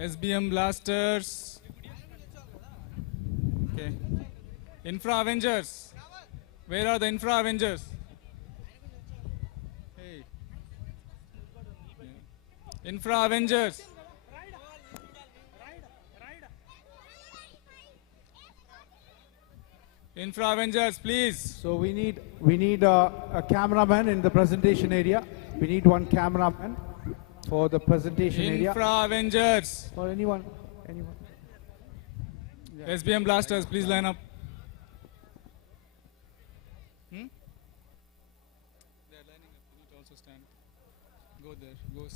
SBM Blasters. Okay. Infra Avengers. Where are the Infra Avengers? Hey. Yeah. Infra Avengers. Infra Avengers, please. So we need a cameraman in the presentation area. We need one cameraman for the presentation area. Infra Avengers. Or anyone. Yeah. SBM Blasters, please line up. They are lining up. You need to also stand. Go there. Go.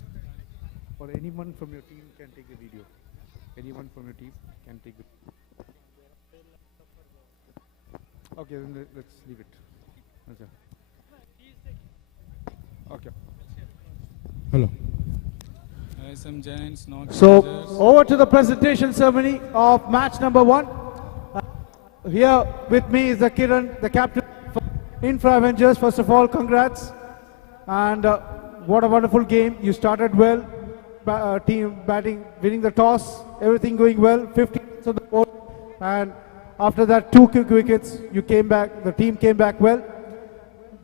Or anyone from your team can take the video. Anyone from your team can take the. Okay, then let's leave it. Okay. Hello. Some Giants, not So Chargers. over to the presentation ceremony of match number 1. Here with me is the Kiran, the captain for Infra Avengers. First of all, congrats. And what a wonderful game. You started well. Team batting, winning the toss, everything going well. 50 on the board. And after that, 2 quick wickets. You came back. The team came back well.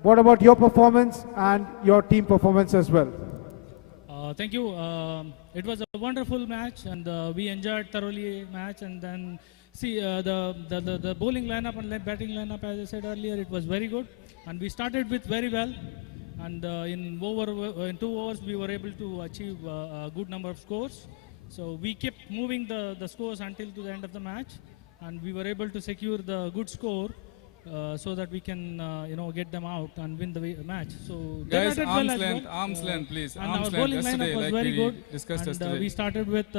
What about your performance and your team performance as well? Thank you. It was a wonderful match, and we enjoyed thoroughly match. And then see the bowling lineup and batting lineup, as I said earlier, it was very good. And we started with very well. And in 2 overs, we were able to achieve a good number of scores. So we kept moving the scores until to the end of the match, and we were able to secure the good score. So that we can, get them out and win the match. So guys, arms length, please. And arms our length. bowling Yesterday, lineup was like very we good. discussed And yesterday. we started with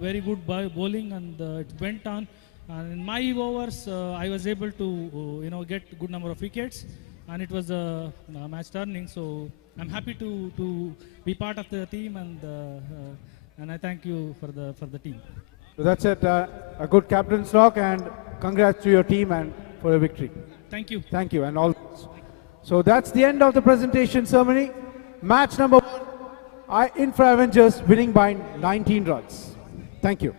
very good bowling, and it went on. And in my overs, I was able to, get a good number of wickets, and it was a match turning. So I'm happy to be part of the team, and I thank you for the team. So that's it. A good captain's knock, and congrats to your team and for a victory. Thank you. Thank you. And all. So that's the end of the presentation ceremony. Match number 1, Infra Avengers winning by 19 runs. Thank you.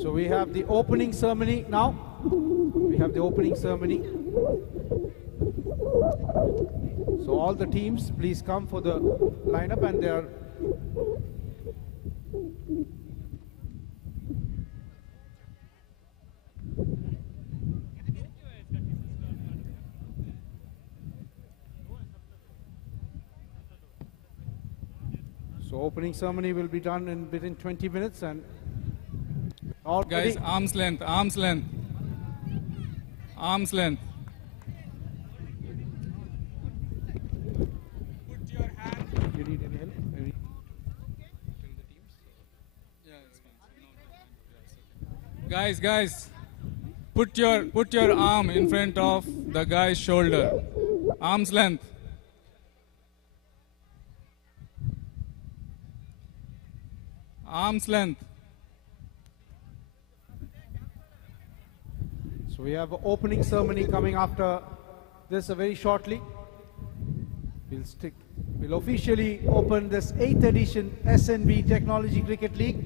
So we have the opening ceremony now. We have the opening ceremony. So all the teams, please come for the lineup, and they are. So opening ceremony will be done in within 20 minutes, and all Guys, arms length, arms length. Arms length. Put your hand. You need any help? Guys, put your arm in front of the guy's shoulder. Arms length. Arms length. So we have an opening ceremony coming after this very shortly. We'll officially open this 8th edition SNB Technology Cricket League.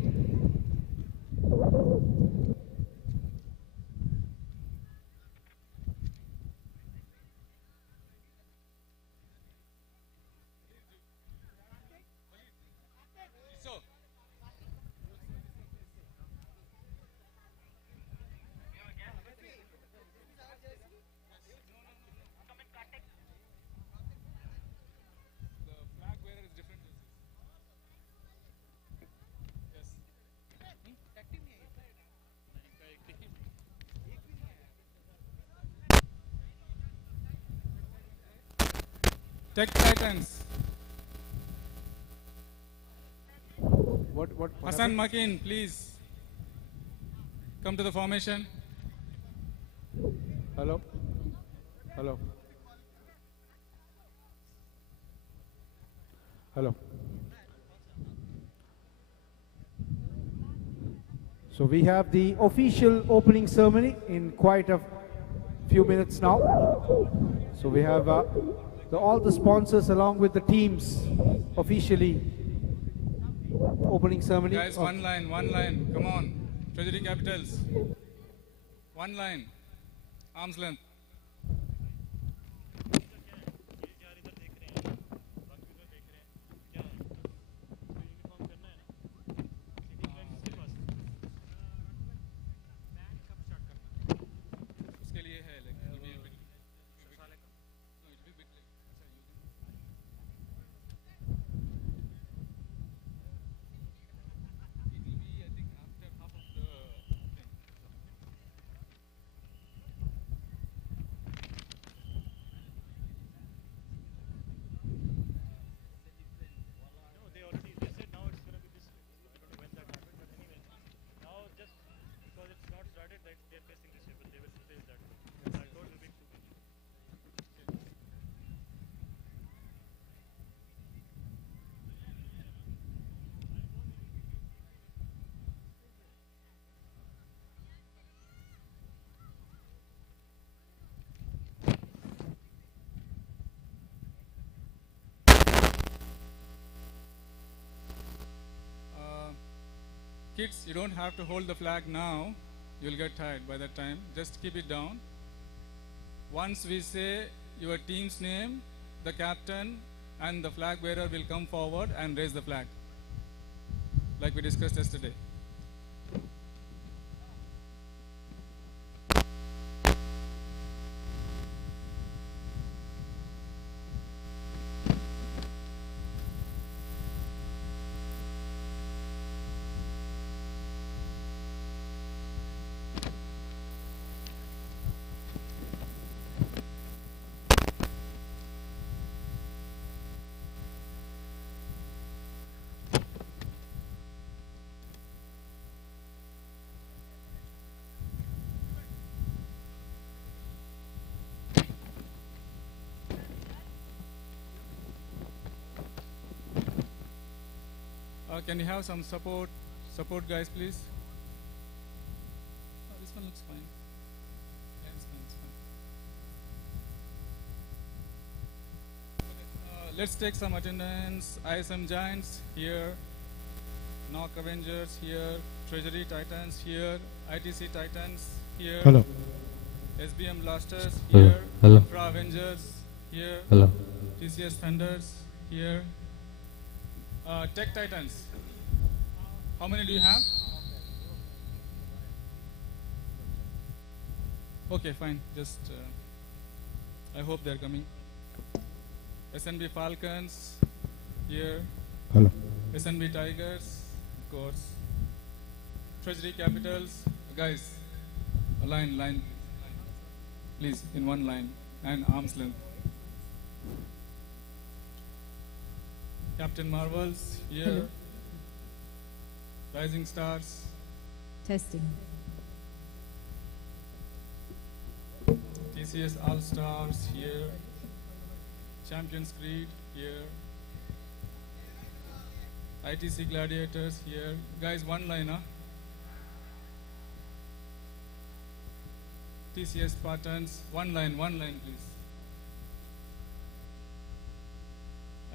Tech Titans. What Hassan Makin, please come to the formation. Hello? Hello? Hello. So we have the official opening ceremony in quite a few minutes now. So we have all the sponsors along with the teams officially opening ceremony. Guys, one line, come on. Treasury Capitals. One line, arm's length. Kids, you don't have to hold the flag now. You'll get tired by that time. Just keep it down. Once we say your team's name, the captain and the flag bearer will come forward and raise the flag, like we discussed yesterday. Can you have some support guys, please? Oh, this one looks fine. Yeah, it's fine, it's fine. Okay, let's take some attendance. ISM Giants here, NOC Avengers here, Treasury Titans here, ITC Titans here. Hello. SBM Blasters Hello. here, Hello. Infra Avengers here, Hello. TCS Thunders here. Tech Titans. How many do you have? Okay, fine. Just, I hope they're coming. SNB Falcons here. Hello. SNB Tigers, of course. Treasury Capitals. Guys, a line. Please, in one line and arm's length. Captain Marvels here. Hello. Rising Stars. Testing. TCS All Stars here. Champions Creed here. ITC Gladiators here. Guys, one line, huh? TCS Spartans. One line, please.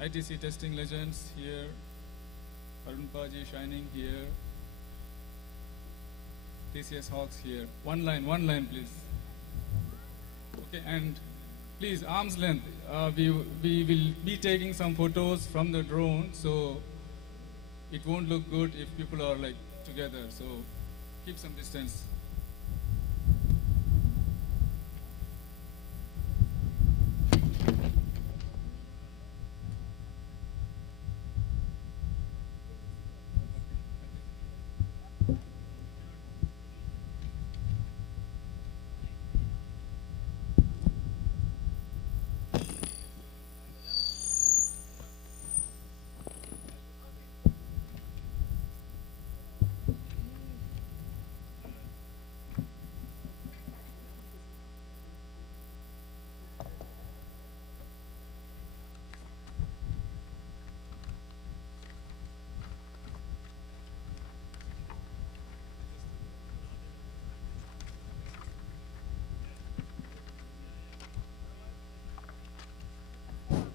ITC Testing Legends here. Arun Paji Shining here. TCS Hawks here. One line, please. Okay, and please, arm's length. We will be taking some photos from the drone, so it won't look good if people are like together. So keep some distance.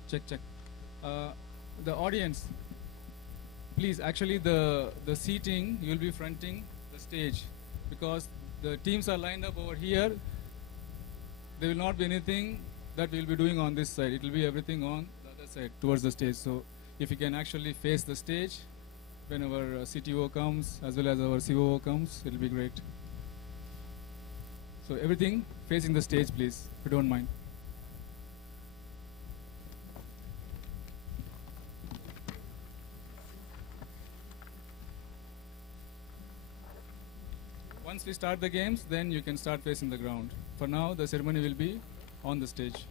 Check, check. The audience, please, actually the seating, you'll be fronting the stage because the teams are lined up over here. There will not be anything that we'll be doing on this side. It will be everything on the other side towards the stage. So if you can actually face the stage when our CTO comes as well as our COO comes, it'll be great. So everything facing the stage, please, if you don't mind. Once we start the games, then you can start facing the ground. For now, the ceremony will be on the stage.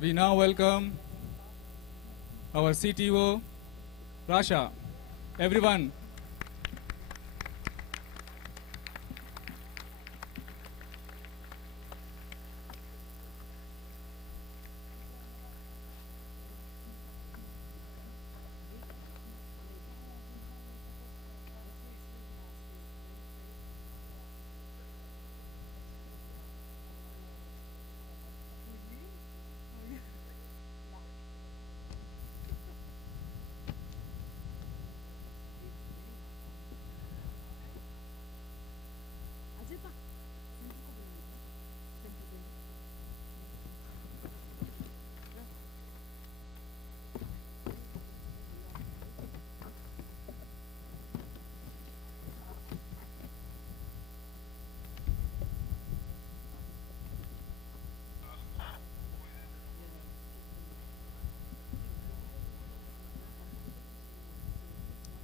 We now welcome our CTO, Rasha. Everyone.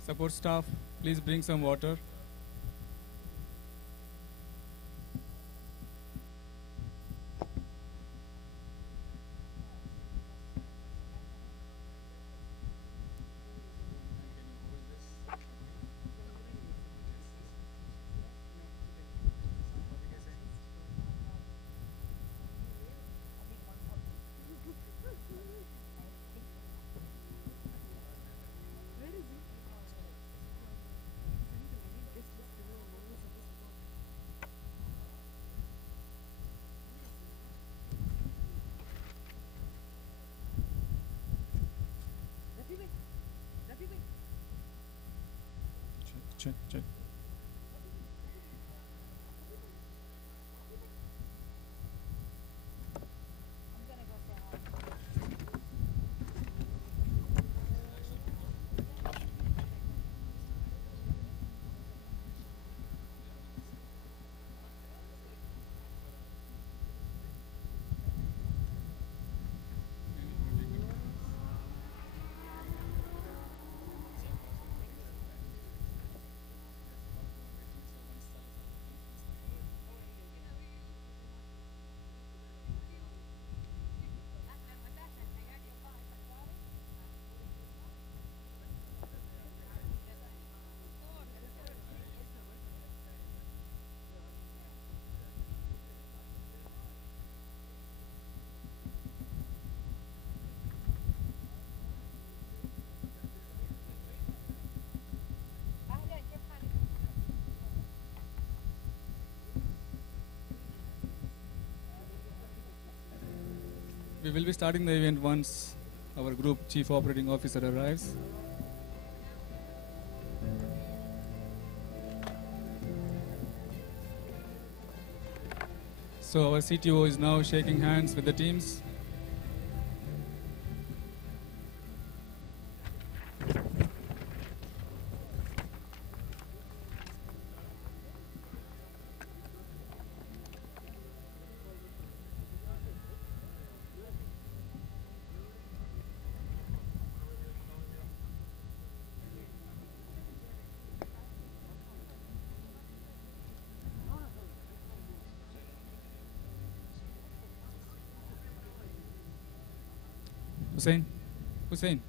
Support staff, please bring some water. Check. We will be starting the event once our group chief operating officer arrives. So our CTO is now shaking hands with the teams. Hussein. Hussein.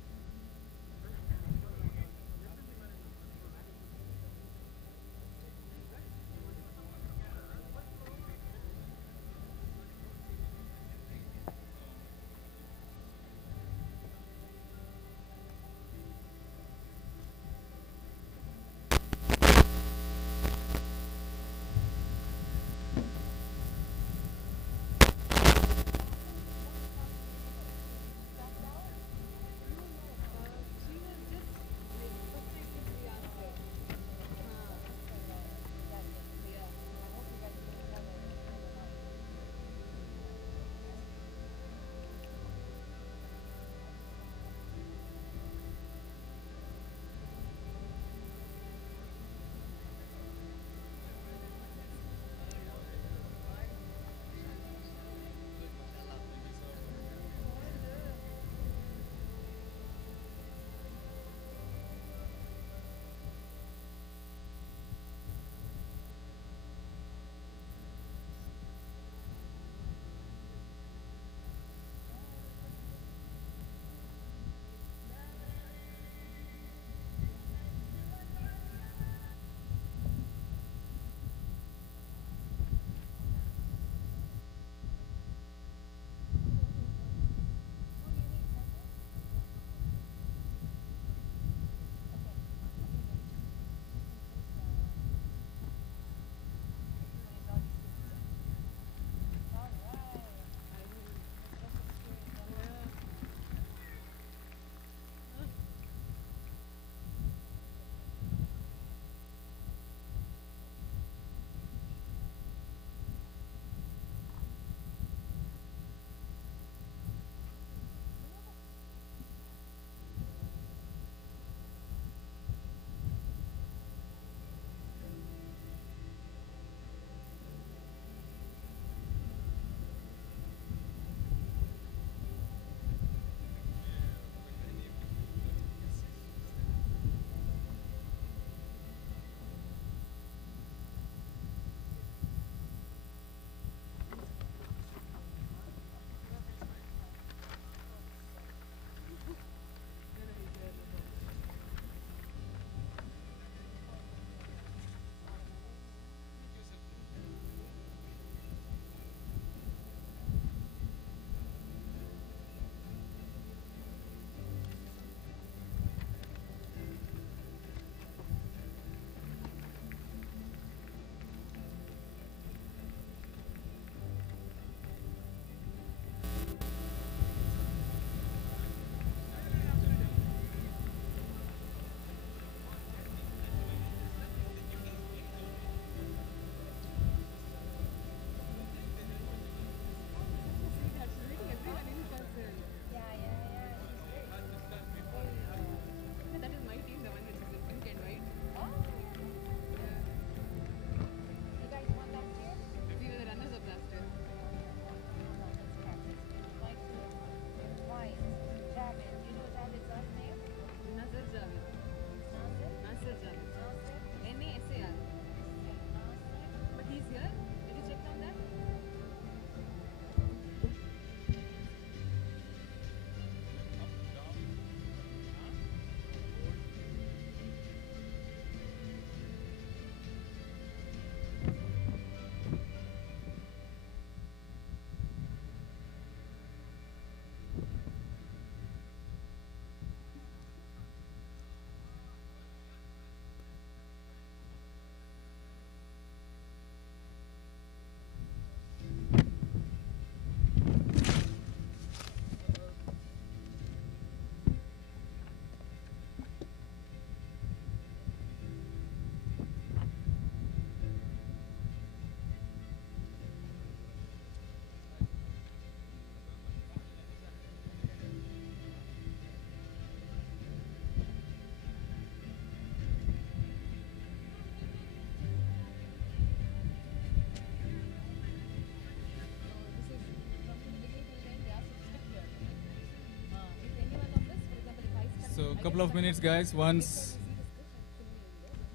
So a couple of minutes, guys. Once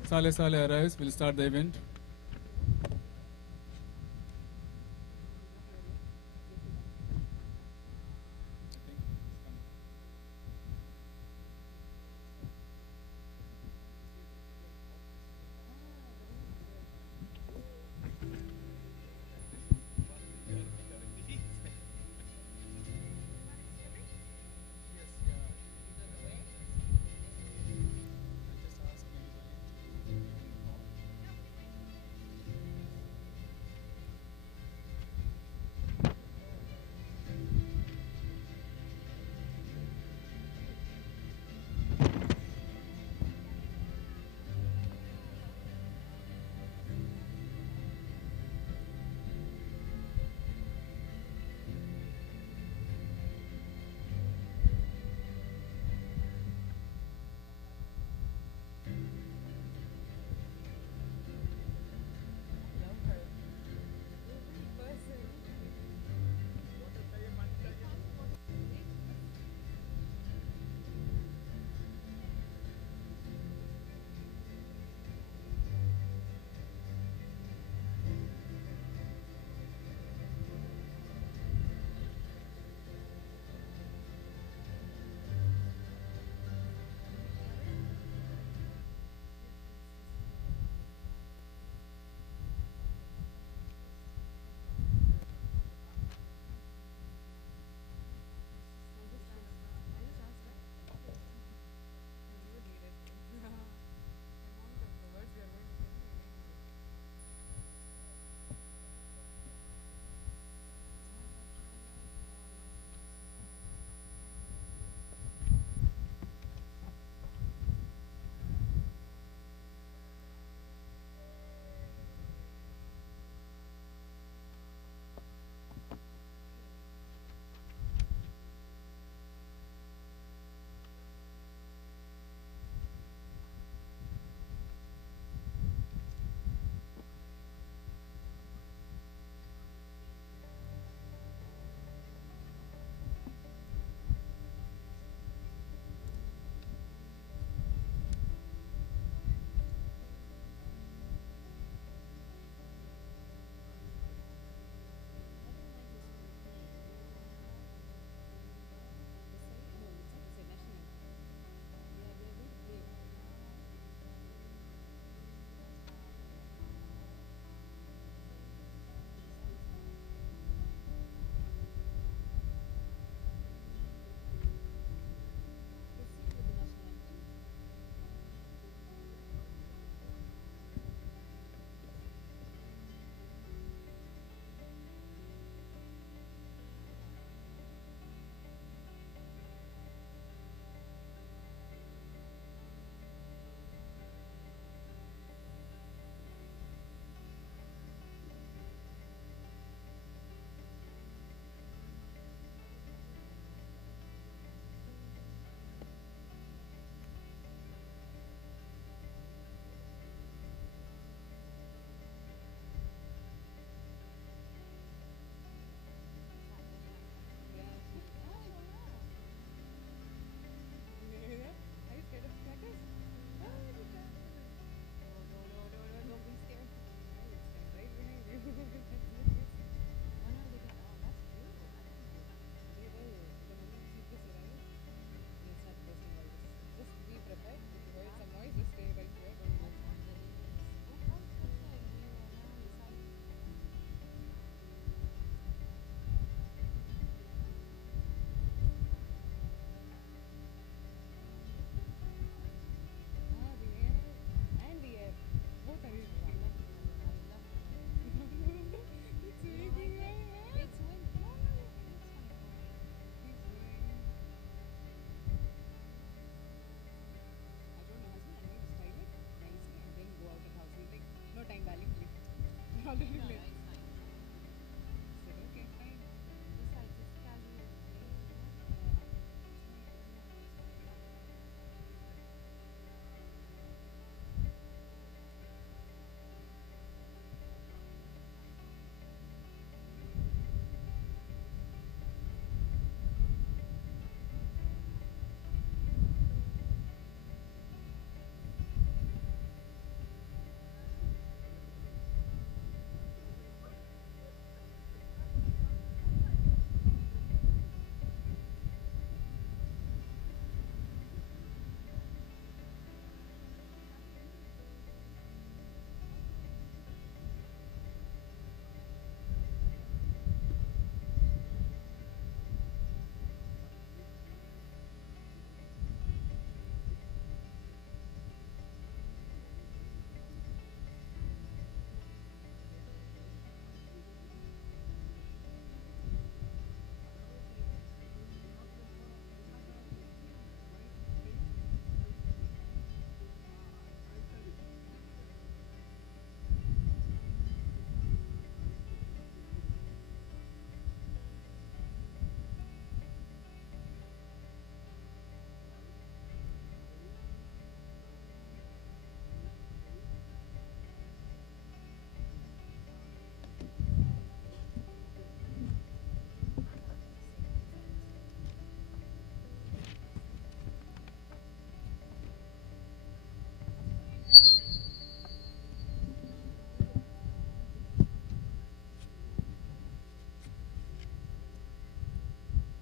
Saleh arrives, we'll start the event.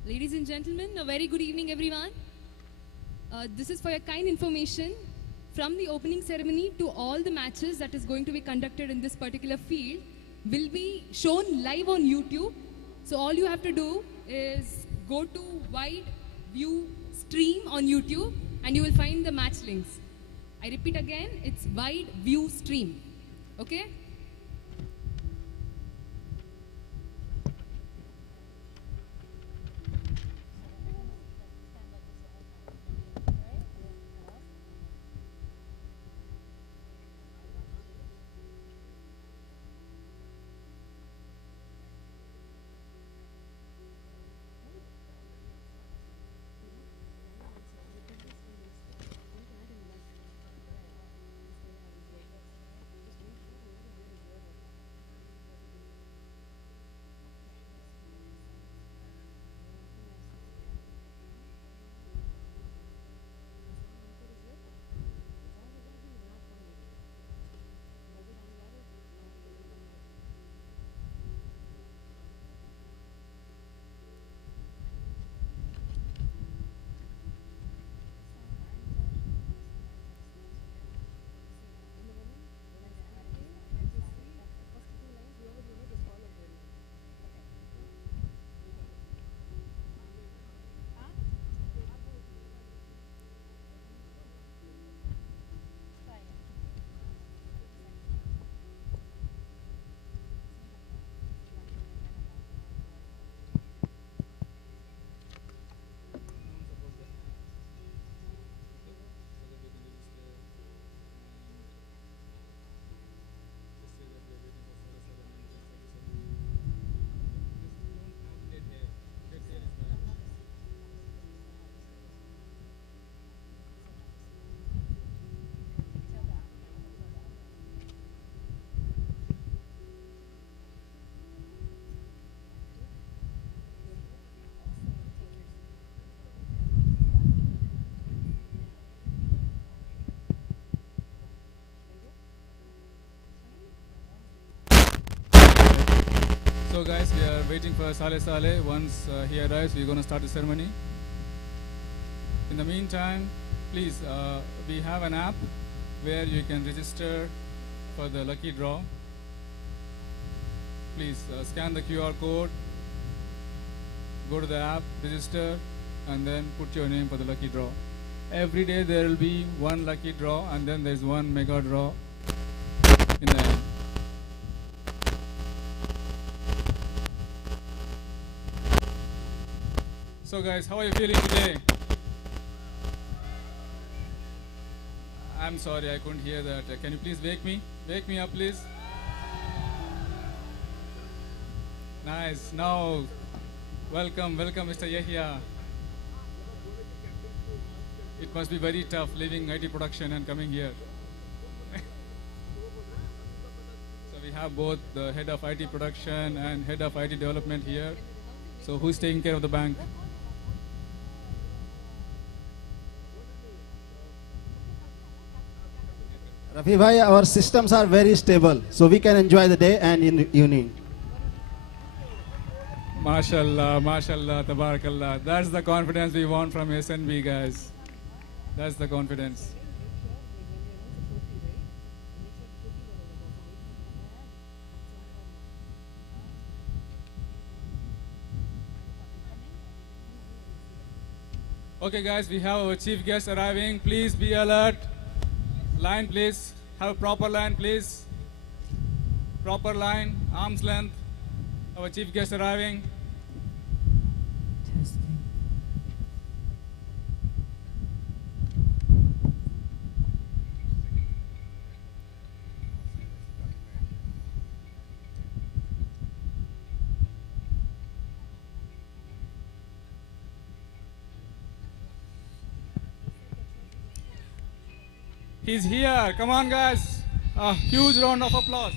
Ladies and gentlemen, a very good evening, everyone. This is for your kind information. From the opening ceremony to all the matches that is going to be conducted in this particular field will be shown live on YouTube. So all you have to do is go to Wide View Stream on YouTube and you will find the match links. I repeat again, it's Wide View Stream. Okay? So guys, we are waiting for Saleh. Once he arrives, we're going to start the ceremony. In the meantime, please, we have an app where you can register for the lucky draw. Please scan the QR code, go to the app, register, and then put your name for the lucky draw. Every day there will be one lucky draw, and then there's one mega draw in the end. So guys, how are you feeling today? I'm sorry, I couldn't hear that. Can you please wake me? Wake me up, please. Nice. Now, welcome, Mr. Yahya. It must be very tough leaving IT production and coming here. So we have both the head of IT production and head of IT development here. So who's taking care of the bank? Rafi bhai, our systems are very stable, so we can enjoy the day and in evening. MashaAllah, MashaAllah, Tabarakallah. That's the confidence we want from SNB, guys. That's the confidence. Okay, guys, we have our chief guest arriving. Please be alert. Line, please. Have a proper line, please. Proper line, arm's length. Our chief guest arriving. He's here. Come on, guys. A huge round of applause.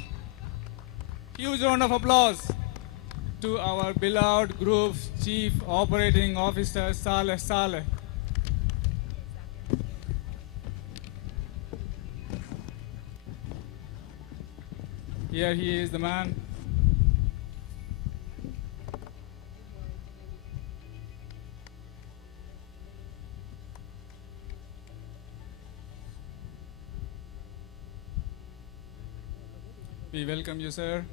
Huge round of applause to our beloved group's Chief Operating Officer, Saleh. Here he is, the man. We welcome you, sir.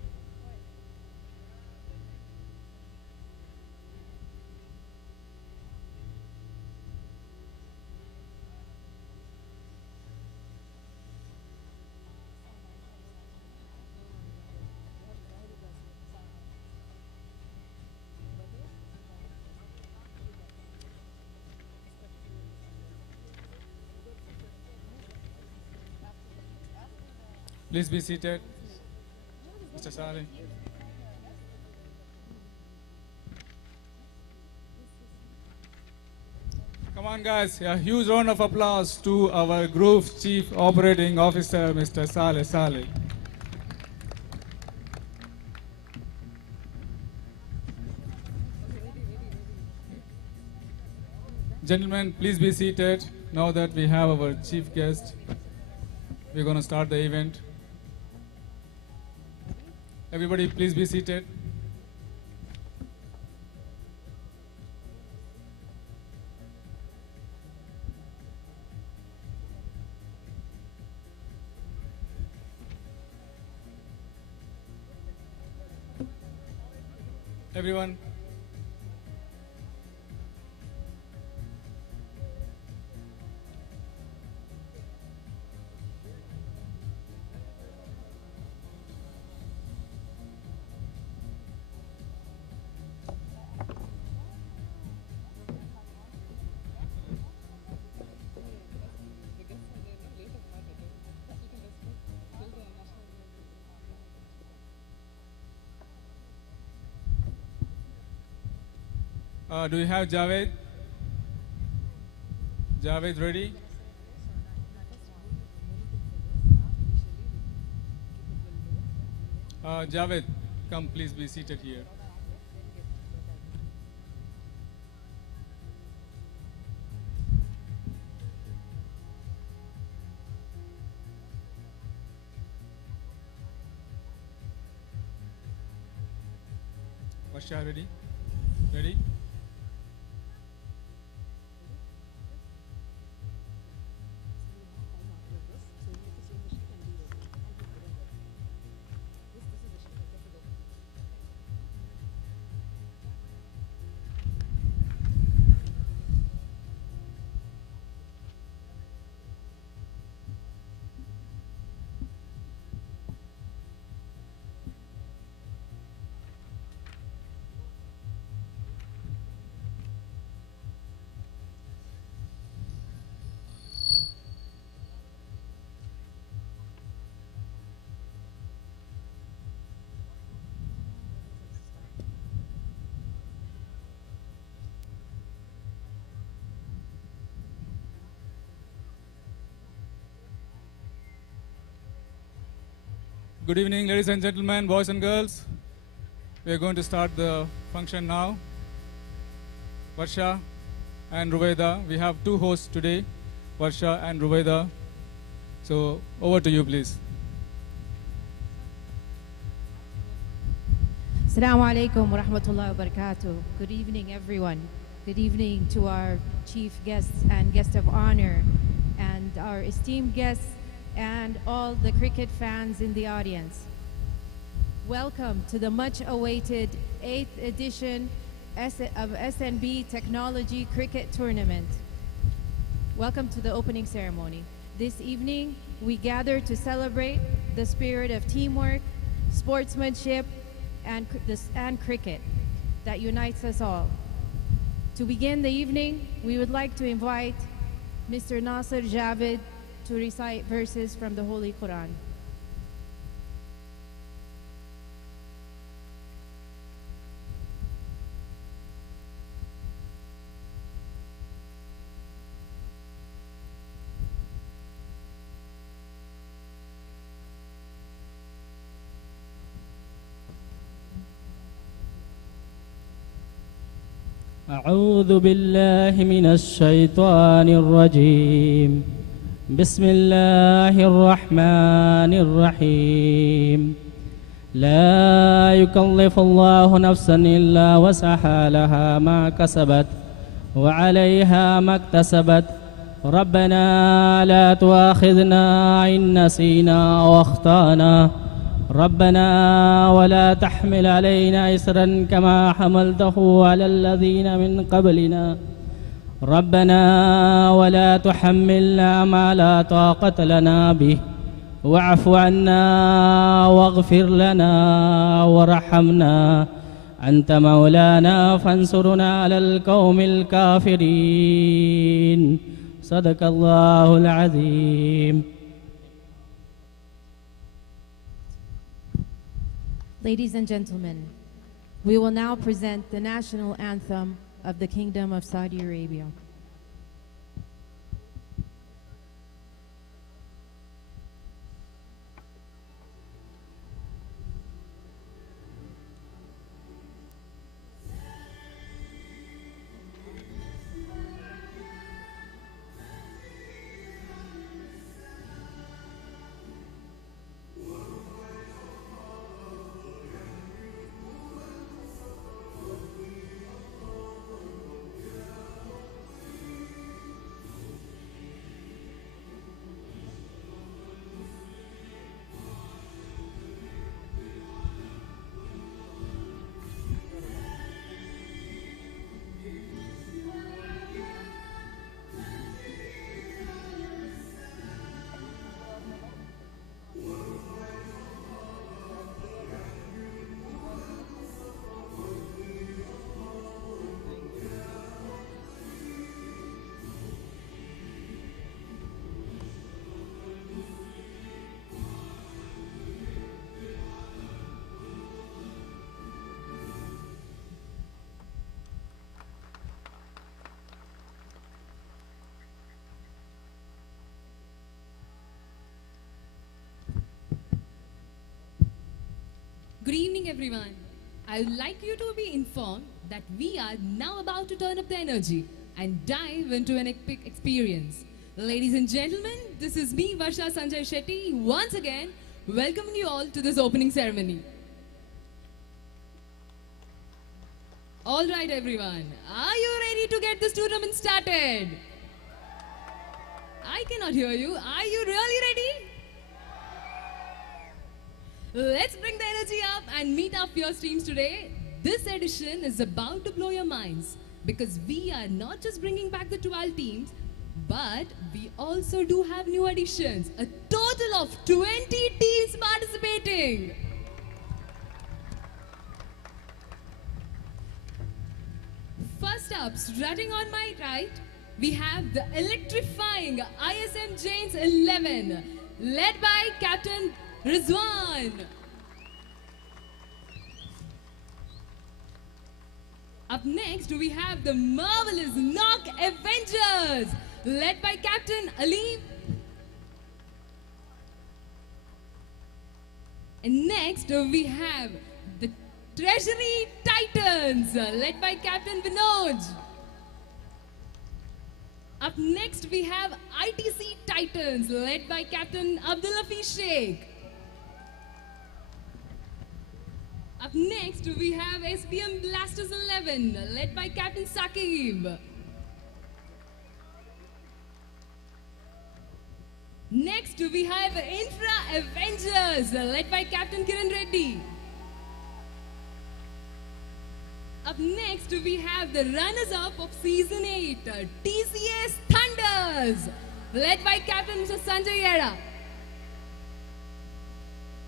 Please be seated. Mr. Saleh. Come on, guys. A huge round of applause to our Group's Chief Operating Officer, Mr. Saleh. Gentlemen, please be seated. Now that we have our chief guest, we're going to start the event. Everybody, please be seated. Everyone. Do you have Javed? Javed ready? Javed, come please be seated here. Varsha, ready? Ready? Good evening, ladies and gentlemen, boys and girls. We are going to start the function now. Varsha and Ruwaida. We have two hosts today, Varsha and Ruwaida. So over to you, please. Assalamu alaikum wa rahmatullahi wa barakatuh. Good evening, everyone. Good evening to our chief guests and guest of honor and our esteemed guests and all the cricket fans in the audience. Welcome to the much-awaited 8th edition of SNB Technology Cricket Tournament. Welcome to the opening ceremony. This evening, we gather to celebrate the spirit of teamwork, sportsmanship, and cricket that unites us all. To begin the evening, we would like to invite Mr. Nasser Javed to recite verses from the Holy Quran. أعوذ بالله من الشيطان الرجيم بسم الله الرحمن الرحيم لا يكلف الله نفسا إلا وسعها لها ما كسبت وعليها ما اكتسبت ربنا لا تؤاخذنا إن نسينا واخطأنا ربنا ولا تحمل علينا إصرا كما حملته على الذين من قبلنا ربنا ولا تحملنا ما لا طاقة لنا به واعف عنا واغفر لنا وارحمنا أنت مولانا فانصرنا على القوم الكافرين صدق الله العظيم. Ladies and gentlemen, we will now present the national anthem of the Kingdom of Saudi Arabia. Good evening, everyone. I would like you to be informed that we are now about to turn up the energy and dive into an epic experience. Ladies and gentlemen, this is me, Varsha Sanjay Shetty, once again welcoming you all to this opening ceremony. All right, everyone. Are you ready to get this tournament started? I cannot hear you. Are you really ready? Let's bring the energy up and meet our fierce teams today. This edition is about to blow your minds because we are not just bringing back the 12 teams, but we also do have new additions. A total of 20 teams participating. First up, strutting on my right, we have the electrifying ISM Jains 11, led by Captain Rizwan. Up next, we have the marvelous Knock Avengers, led by Captain Ali. And next, we have the Treasury Titans, led by Captain Vinod. Up next, we have ITC Titans, led by Captain Abdulafi Sheikh. Up next, we have SBM Blasters 11, led by Captain Saqib. Next, we have Infra Avengers, led by Captain Kiran Reddy. Up next, we have the runners-up of Season 8, TCS Thunders, led by Captain Mr. Sanjay Yeda.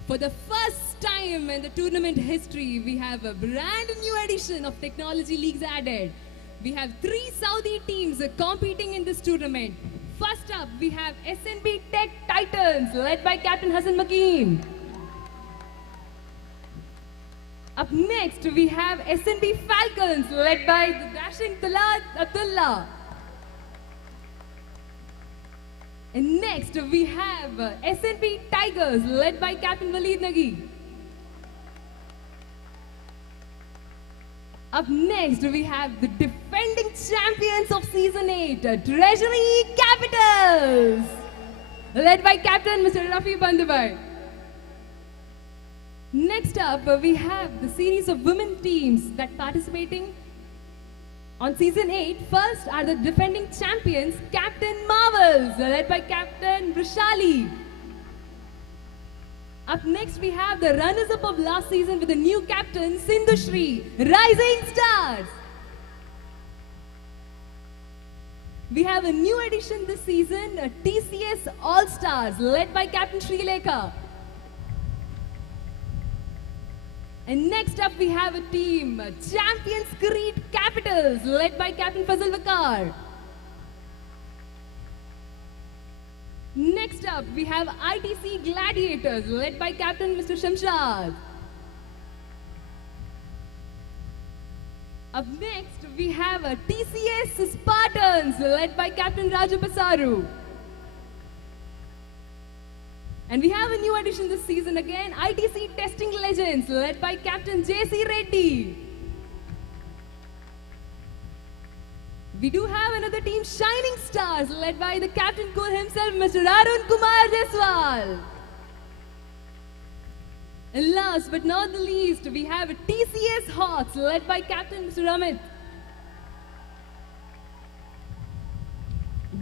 For the first time in the tournament history, we have a brand new edition of technology leagues added. We have 3 Saudi teams competing in this tournament. First up, we have SNB Tech Titans, led by Captain Hassan Makin. Up next, we have SNB Falcons, led by the dashing Talat Abdullah. And next, we have SNB Tigers, led by Captain Walid Nagi. Up next, we have the defending champions of Season 8, Treasury Capitals, led by Captain Mr. Rafi Bandhabai. Next up, we have the series of women teams that participating on season 8. First are the defending champions, Captain Marvels, led by Captain Brishali. Up next, we have the runners-up of last season with the new captain, Sindhushri, Rising Stars. We have a new addition this season, TCS All-Stars, led by Captain Srilekha. And next up, we have a team, Champions Crete Capitals, led by Captain Fazal Vakar. Next up, we have ITC Gladiators, led by Captain Mr. Shamshad. Up next, we have a TCS Spartans, led by Captain Raju Pasaru. And we have a new addition this season again, ITC Testing Legends, led by Captain JC Reddy. We do have another team, Shining Stars, led by the Captain Cool himself, Mr. Arun Kumar Deswal. And last but not the least, we have TCS Hawks, led by Captain Mr. Amit.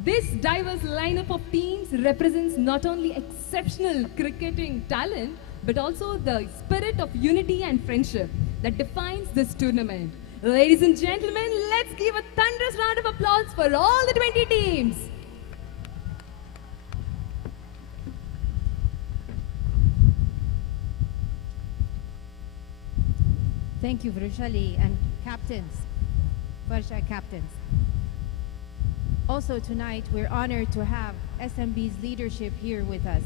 This diverse lineup of teams represents not only exceptional cricketing talent, but also the spirit of unity and friendship that defines this tournament. Ladies and gentlemen, let's give a thunderous round of applause for all the 20 teams. Thank you, Vrishali and captains, Varsha captains. Also tonight, we're honored to have SNB's leadership here with us.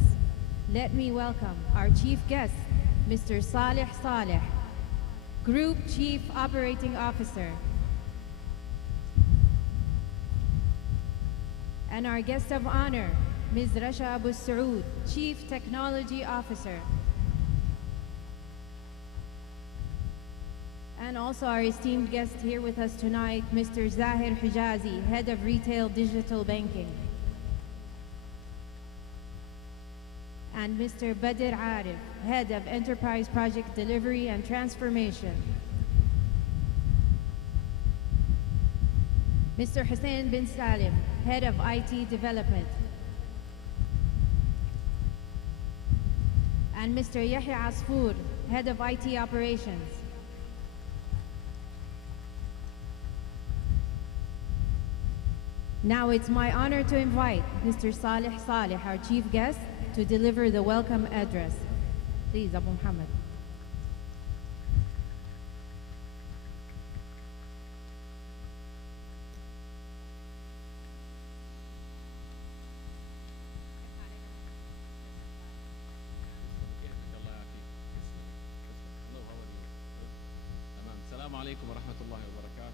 Let me welcome our chief guest, Mr. Saleh Saleh, Group Chief Operating Officer. And our guest of honor, Ms. Rasha Abu Saud, Chief Technology Officer. And also our esteemed guest here with us tonight, Mr. Zahir Hijazi, Head of Retail Digital Banking. And Mr. Badr Arif, Head of Enterprise Project Delivery and Transformation. Mr. Hussein bin Salim, Head of IT Development. And Mr. Yahya Asfour, Head of IT Operations. Now it's my honor to invite Mr. Saleh Saleh, our chief guest, to deliver the welcome address. Please, Abu Muhammad. Assalamu alaikum wa rahmatullahi wa barakatuh.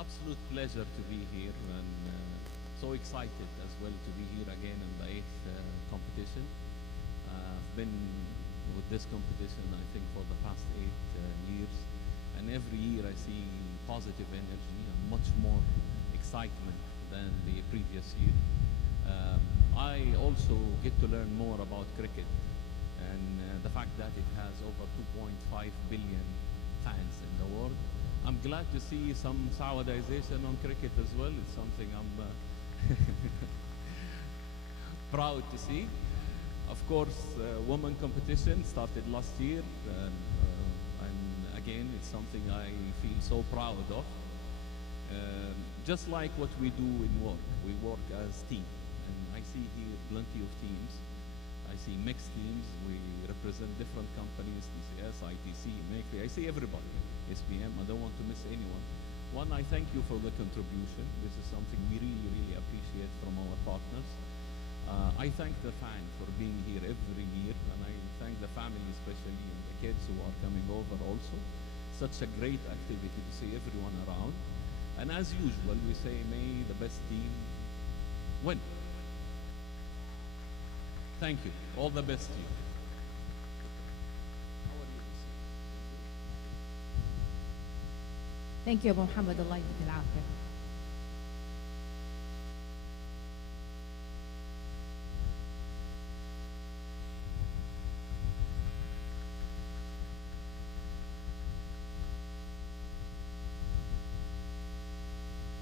Absolute pleasure to be here and so excited as well to be here again in the 8th competition. I've been with this competition I think for the past 8 years, and every year I see positive energy and much more excitement than the previous year. I also get to learn more about cricket and the fact that it has over 2.5 billion fans in the world. I'm glad to see some Saudization on cricket as well. It's something I'm proud to see. Of course, women competition started last year, and again, it's something I feel so proud of. Just like what we do in work, we work as team, and I see here plenty of teams. I see mixed teams. We represent different companies, TCS, ITC, Makely. I see everybody. SPM, I don't want to miss anyone. One, I thank you for the contribution. This is something we really, really appreciate from our partners. I thank the fans for being here every year, and I thank the family, especially, and the kids who are coming over also. Such a great activity to see everyone around. And as usual, we say, may the best team win. Thank you. All the best to you. Thank you, Abu Muhammad. Allah yudil afiyah.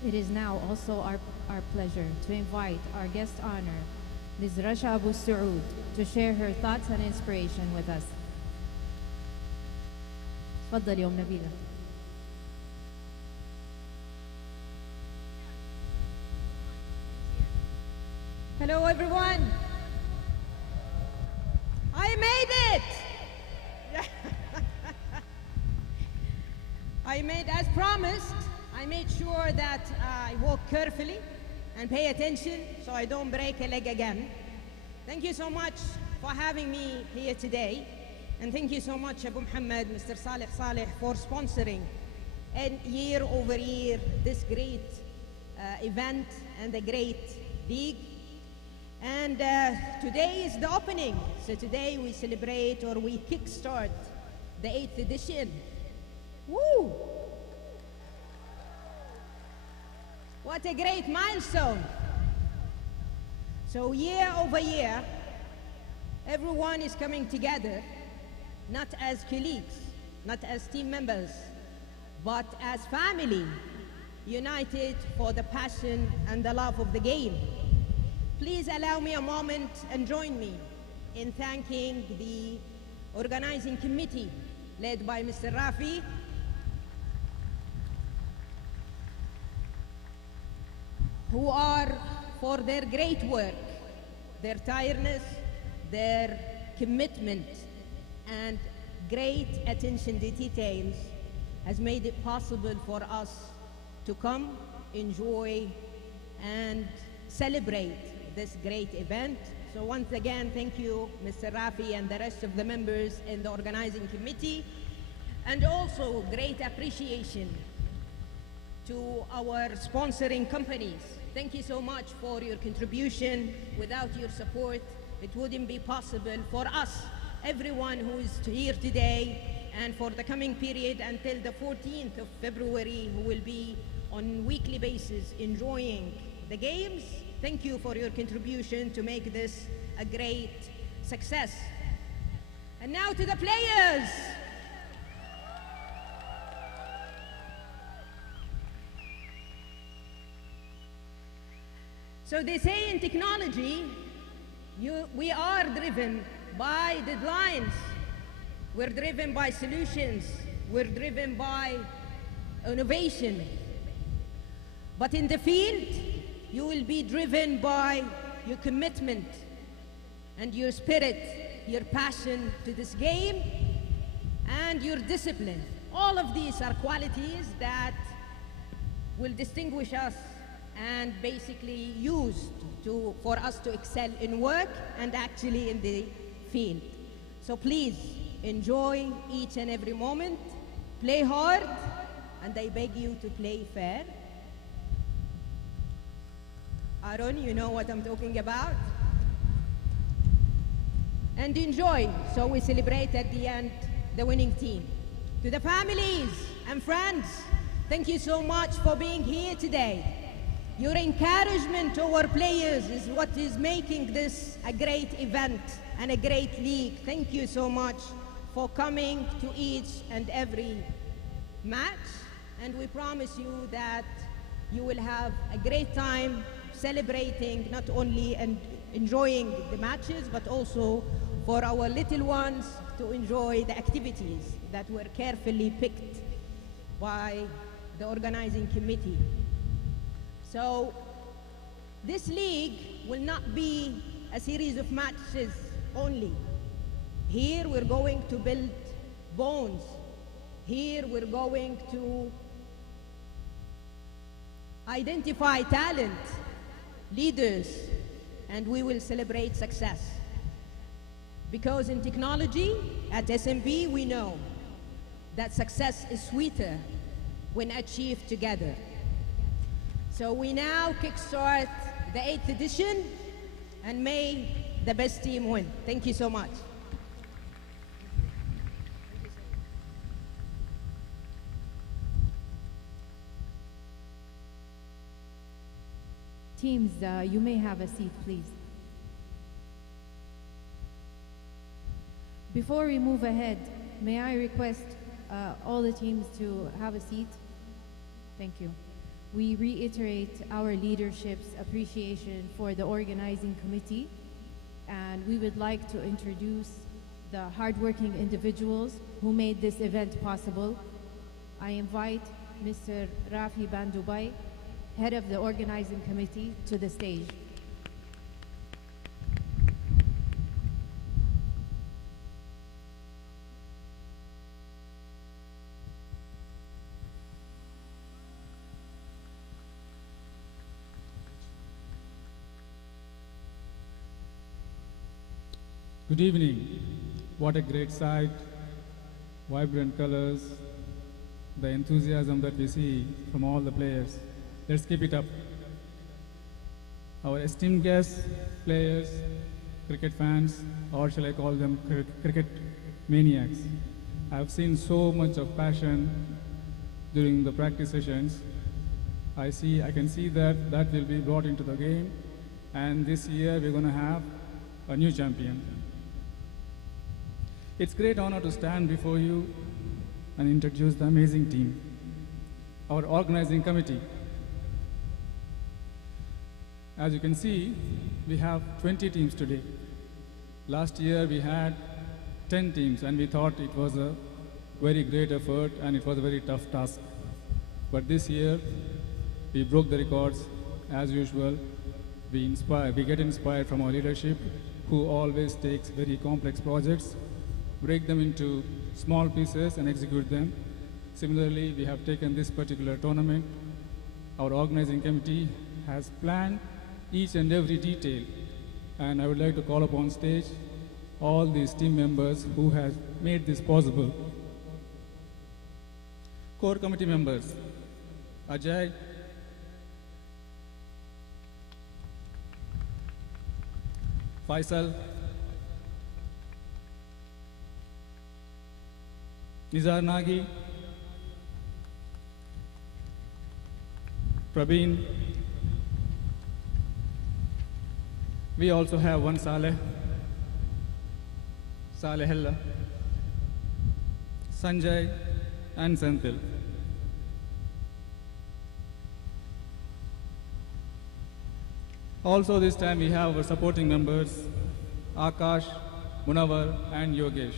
it is now also our pleasure to invite our guest honor, Ms. Rasha Abu Saud, to share her thoughts and inspiration with us. تفضل يوم نبيلة. Hello everyone. I made it. I made, as promised, I made sure that I walk carefully and pay attention so I don't break a leg again. Thank you so much for having me here today. And thank you so much, Abu Muhammad, Mr. Saleh, for sponsoring and year over year this great event and a great league. And today is the opening. So today we celebrate, or we kickstart the 8th edition. Woo! What a great milestone. So year over year, everyone is coming together, not as colleagues, not as team members, but as family, united for the passion and the love of the game. Please allow me a moment and join me in thanking the organizing committee led by Mr. Rafi, who are, for their great work, their tiredness, their commitment, and great attention to details has made it possible for us to come, enjoy, and celebrate this great event. So once again, thank you, Mr. Rafi and the rest of the members in the organizing committee, and also great appreciation to our sponsoring companies. Thank you so much for your contribution. Without your support, it wouldn't be possible for us, everyone who is here today, and for the coming period until the 14th of February, who will be on weekly basis enjoying the games. Thank you for your contribution to make this a great success. And now to the players. So they say in technology, we are driven by deadlines. We're driven by solutions. We're driven by innovation. But in the field, you will be driven by your commitment and your spirit, your passion to this game, and your discipline. All of these are qualities that will distinguish us and basically used for us to excel in work and actually in the field. So please enjoy each and every moment, play hard, and I beg you to play fair. Aaron, you know what I'm talking about. And enjoy, so we celebrate at the end the winning team. To the families and friends, thank you so much for being here today. Your encouragement to our players is what is making this a great event and a great league. Thank you so much for coming to each and every match. And we promise you that you will have a great time celebrating, not only and enjoying the matches, but also for our little ones to enjoy the activities that were carefully picked by the organizing committee. So this league will not be a series of matches only. Here we're going to build bones. Here we're going to identify talent, leaders, and we will celebrate success. Because in technology, at SNB, we know that success is sweeter when achieved together. So we now kickstart the 8th edition, and may the best team win. Thank you so much. Teams, you may have a seat, please. Before we move ahead, may I request all the teams to have a seat? Thank you. We reiterate our leadership's appreciation for the organizing committee, and we would like to introduce the hardworking individuals who made this event possible. I invite Mr. Rafi Bandubai, head of the organizing committee, to the stage. Good evening. What a great sight, vibrant colors, the enthusiasm that we see from all the players. Let's keep it up. Our esteemed guests, players, cricket fans, or shall I call them cricket maniacs. I've seen so much of passion during the practice sessions. I can see that will be brought into the game, and this year we're going to have a new champion. It's a great honor to stand before you and introduce the amazing team, our organizing committee. As you can see, we have 20 teams today. Last year we had 10 teams, and we thought it was a very great effort and it was a very tough task. But this year, we broke the records as usual. We get inspired from our leadership, who always takes very complex projects, break them into small pieces and execute them. Similarly, we have taken this particular tournament. Our organizing committee has planned each and every detail, and I would like to call upon stage all these team members who have made this possible. Core committee members, Ajay, Faisal, Nizar Nagi, Praveen. We also have one Saleh Hella, Sanjay, and Senthil. Also this time we have our supporting members, Akash, Munawar, and Yogesh.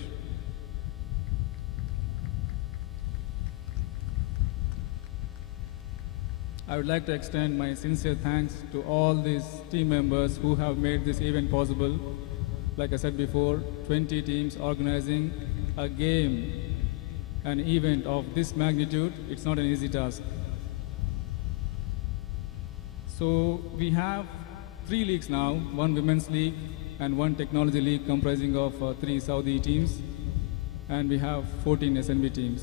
I would like to extend my sincere thanks to all these team members who have made this event possible. Like I said before, 20 teams organizing a game, an event of this magnitude, it's not an easy task. So we have 3 leagues now, one women's league and one technology league comprising of 3 Saudi teams, and we have 14 SNB teams.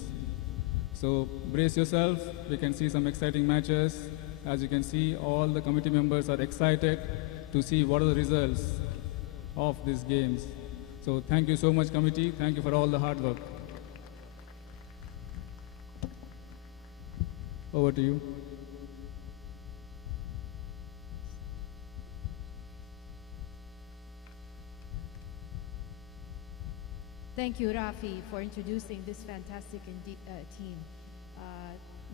So brace yourself, we can see some exciting matches. As you can see, all the committee members are excited to see what are the results of these games. So thank you so much, committee. Thank you for all the hard work. Over to you. Thank you, Rafi, for introducing this fantastic team.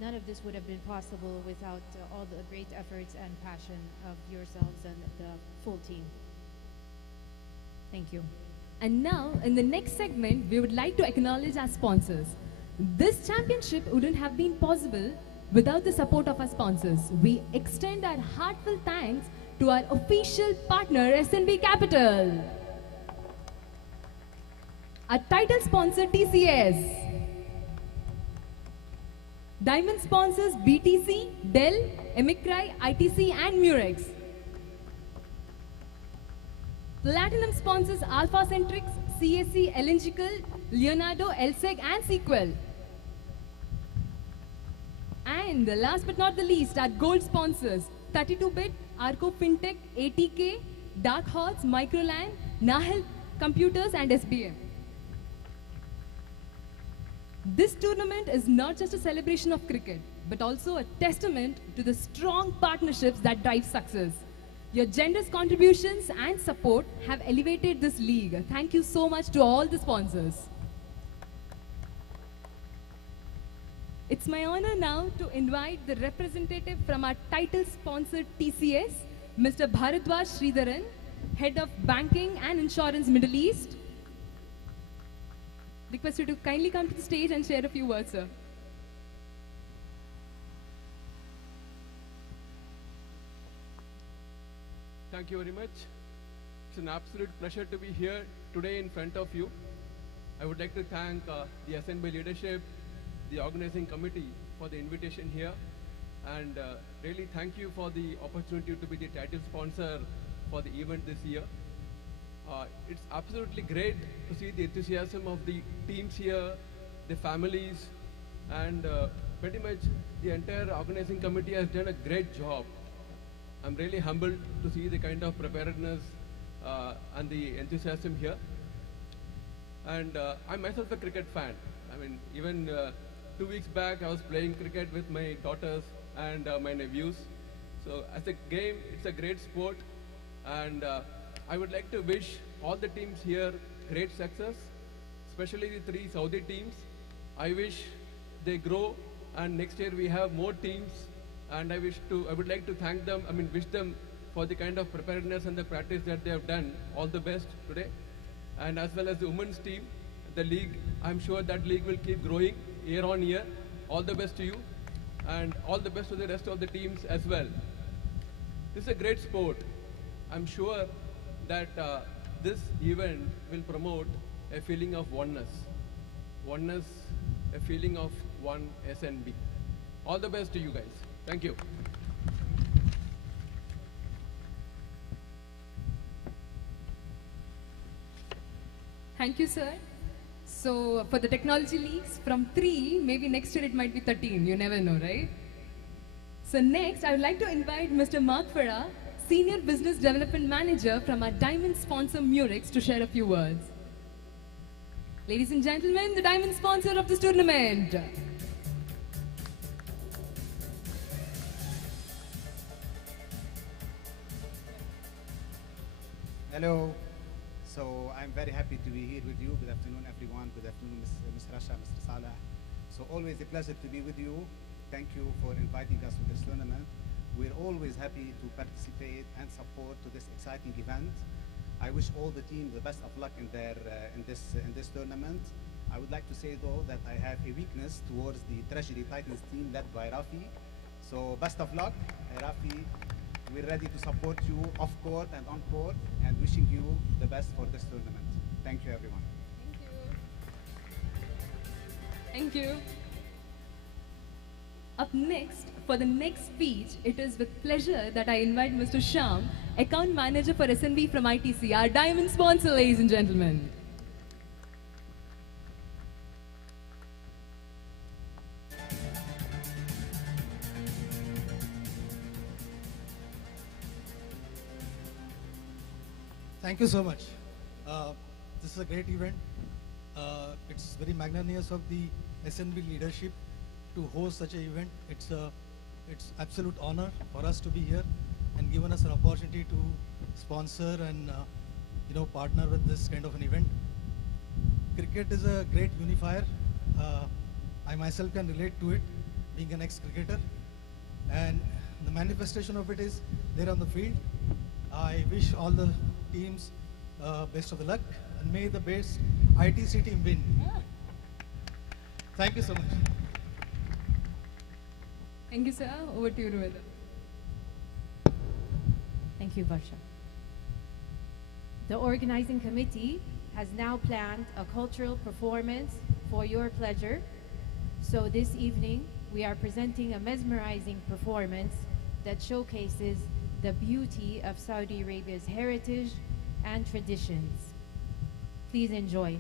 None of this would have been possible without all the great efforts and passion of yourselves and the full team. Thank you. And now, in the next segment, we would like to acknowledge our sponsors. This championship wouldn't have been possible without the support of our sponsors. We extend our heartfelt thanks to our official partner, SNB Capital. Our title sponsor, TCS. Diamond sponsors, BTC, Dell, Emicry, ITC, and Murex. Platinum sponsors, Alpha Centrix, CSC, Elengical, Leonardo, LSEG, and Sequel. And last but not the least, our gold sponsors, 32-bit, Arco Fintech, ATK, Dark Horse, Microland, Nahel Computers, and SBM. This tournament is not just a celebration of cricket, but also a testament to the strong partnerships that drive success. Your generous contributions and support have elevated this league. Thank you so much to all the sponsors. It's my honor now to invite the representative from our title sponsor TCS, Mr. Bharadwaj Sridharan, Head of Banking and Insurance Middle East. Request you to kindly come to the stage and share a few words, sir. Thank you very much. It's an absolute pleasure to be here today in front of you. I would like to thank the SNB leadership, the organizing committee for the invitation here, and really thank you for the opportunity to be the title sponsor for the event this year. It's absolutely great to see the enthusiasm of the teams here, the families, and pretty much the entire organizing committee has done a great job. I'm really humbled to see the kind of preparedness and the enthusiasm here. And I'm myself a cricket fan. I mean, even 2 weeks back, I was playing cricket with my daughters and my nephews. So as a game, it's a great sport. And I would like to wish all the teams here great success, especially the 3 Saudi teams. I wish they grow, and next year we have more teams. And I would like to thank them, wish them for the kind of preparedness and the practice that they have done. All the best today. And as well as the women's team, the league, I'm sure that league will keep growing year on year. All the best to you, and all the best to the rest of the teams as well. This is a great sport. I'm sure that this event will promote a feeling of oneness. Oneness, a feeling of one SNB. All the best to you guys. Thank you. Thank you, sir. So for the technology leagues, from 3, maybe next year it might be 13. You never know, right? So next, I would like to invite Mr. Mark Farah, Senior Business Development Manager from our diamond sponsor Murex, to share a few words. Ladies and gentlemen, the diamond sponsor of this tournament. Hello. So I'm very happy to be here with you. Good afternoon, everyone. Good afternoon, Ms. Rasha, Mr. Salah. So always a pleasure to be with you. Thank you for inviting us to this tournament. We're always happy to participate and support to this exciting event. I wish all the teams the best of luck in this tournament. I would like to say though that I have a weakness towards the Treasury Titans team led by Rafi. So best of luck, Rafi. We're ready to support you off court and on court, and wishing you the best for this tournament. Thank you, everyone. Thank you. Up next, for the next speech, it is with pleasure that I invite Mr. Sham, Account Manager for SNB from ITC, our diamond sponsor, ladies and gentlemen. Thank you so much. This is a great event. It's very magnanimous of the SNB leadership to host such an event. It's absolute honor for us to be here and given us an opportunity to sponsor and partner with this kind of an event. Cricket is a great unifier. I myself can relate to it, being an ex-cricketer, and the manifestation of it is there on the field. I wish all the teams best of the luck, and may the best ITC team win. Thank you so much. Thank you, sir. Over to you, Rueda. Thank you, Varsha. The organizing committee has now planned a cultural performance for your pleasure. So this evening, we are presenting a mesmerizing performance that showcases the beauty of Saudi Arabia's heritage and traditions. Please enjoy.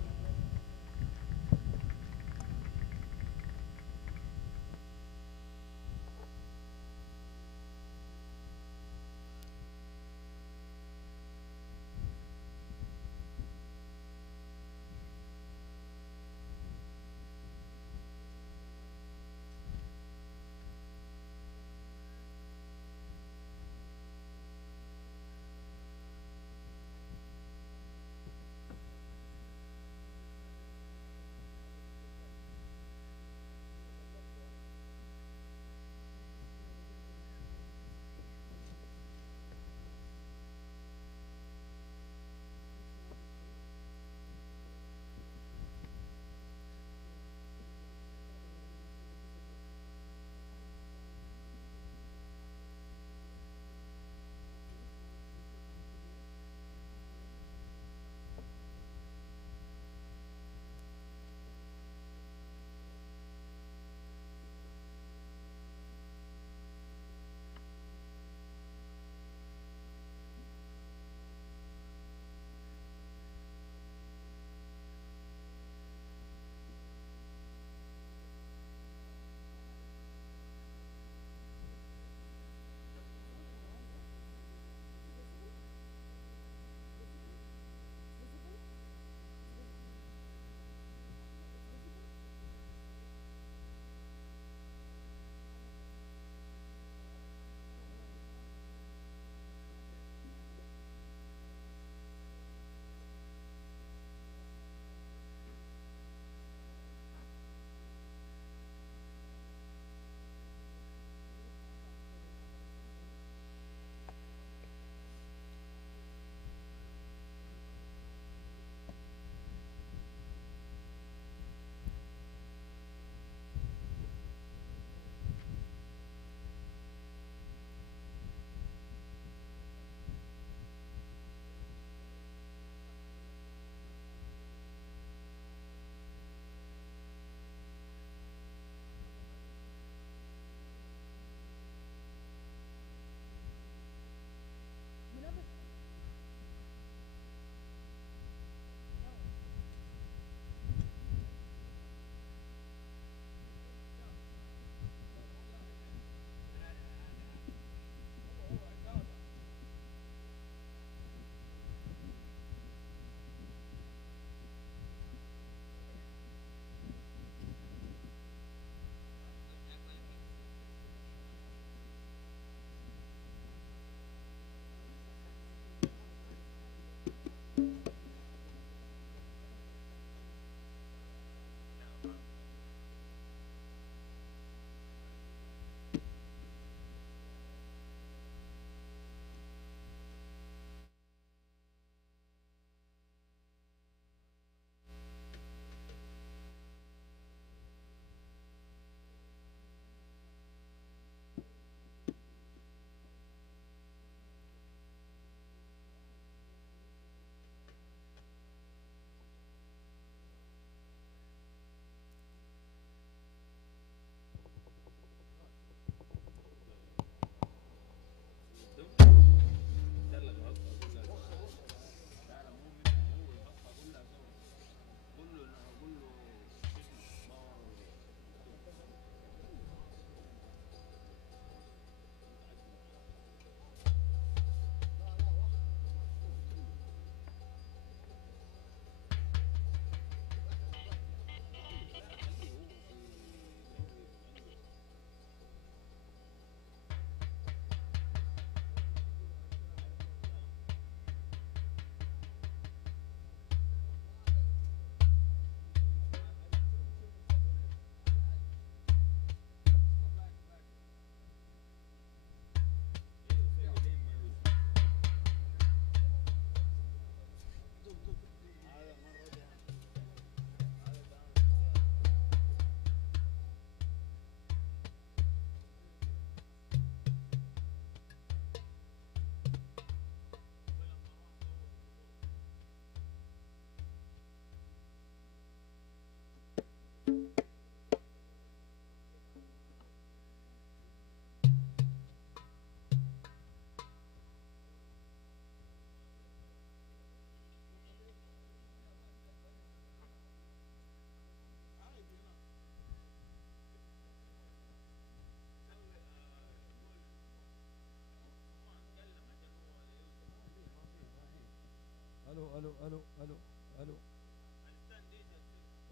الو الو الو الو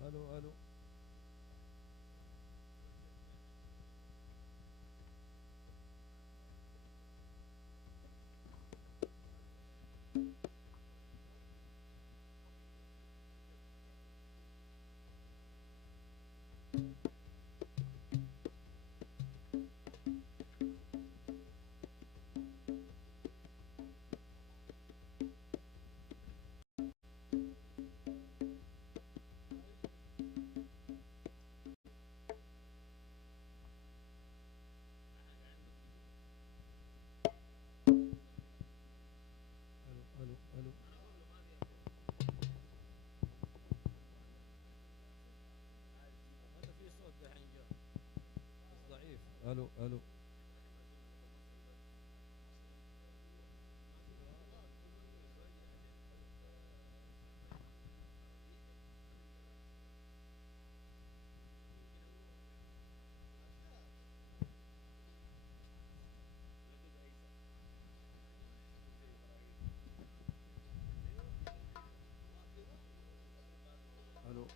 الو الو الو الو الو هذا في صوت دحين جاء بس ضعيف. الو الو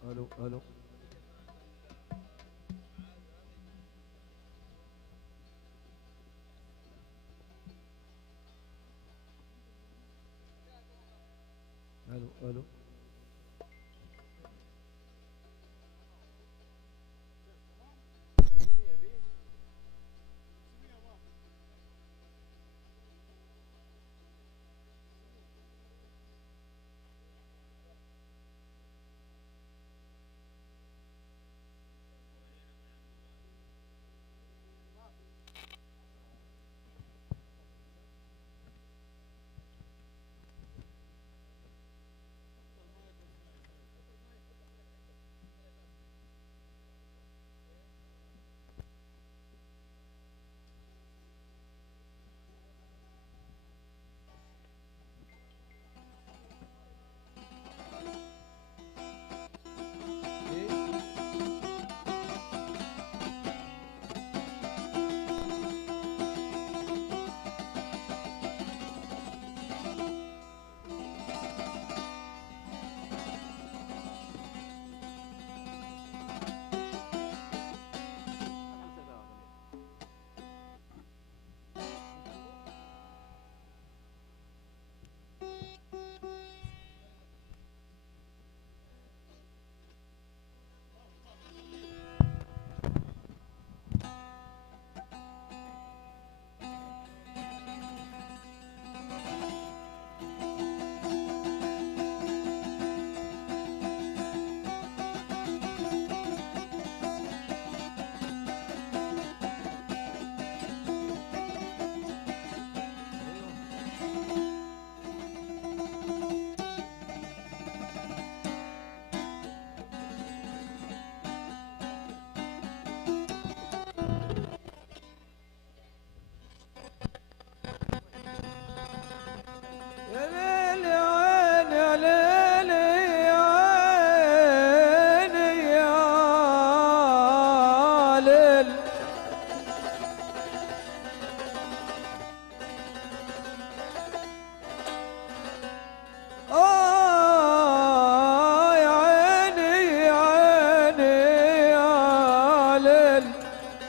الو الو الو الو الو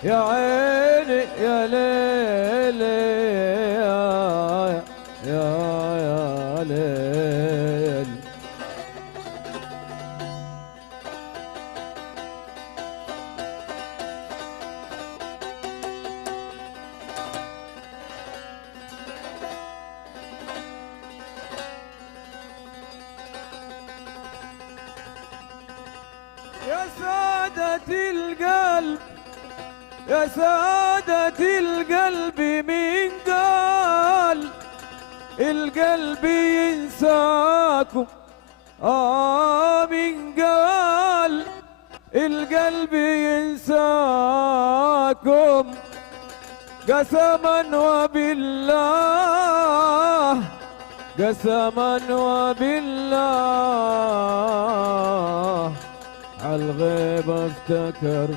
يا عيني يا ليلي يا ليل. يا سادة القلب يا سادة القلب مين قال القلب ينساكم؟ مين قال القلب ينساكم؟ قسما وبالله قسما وبالله عالغيب افتكرناكم.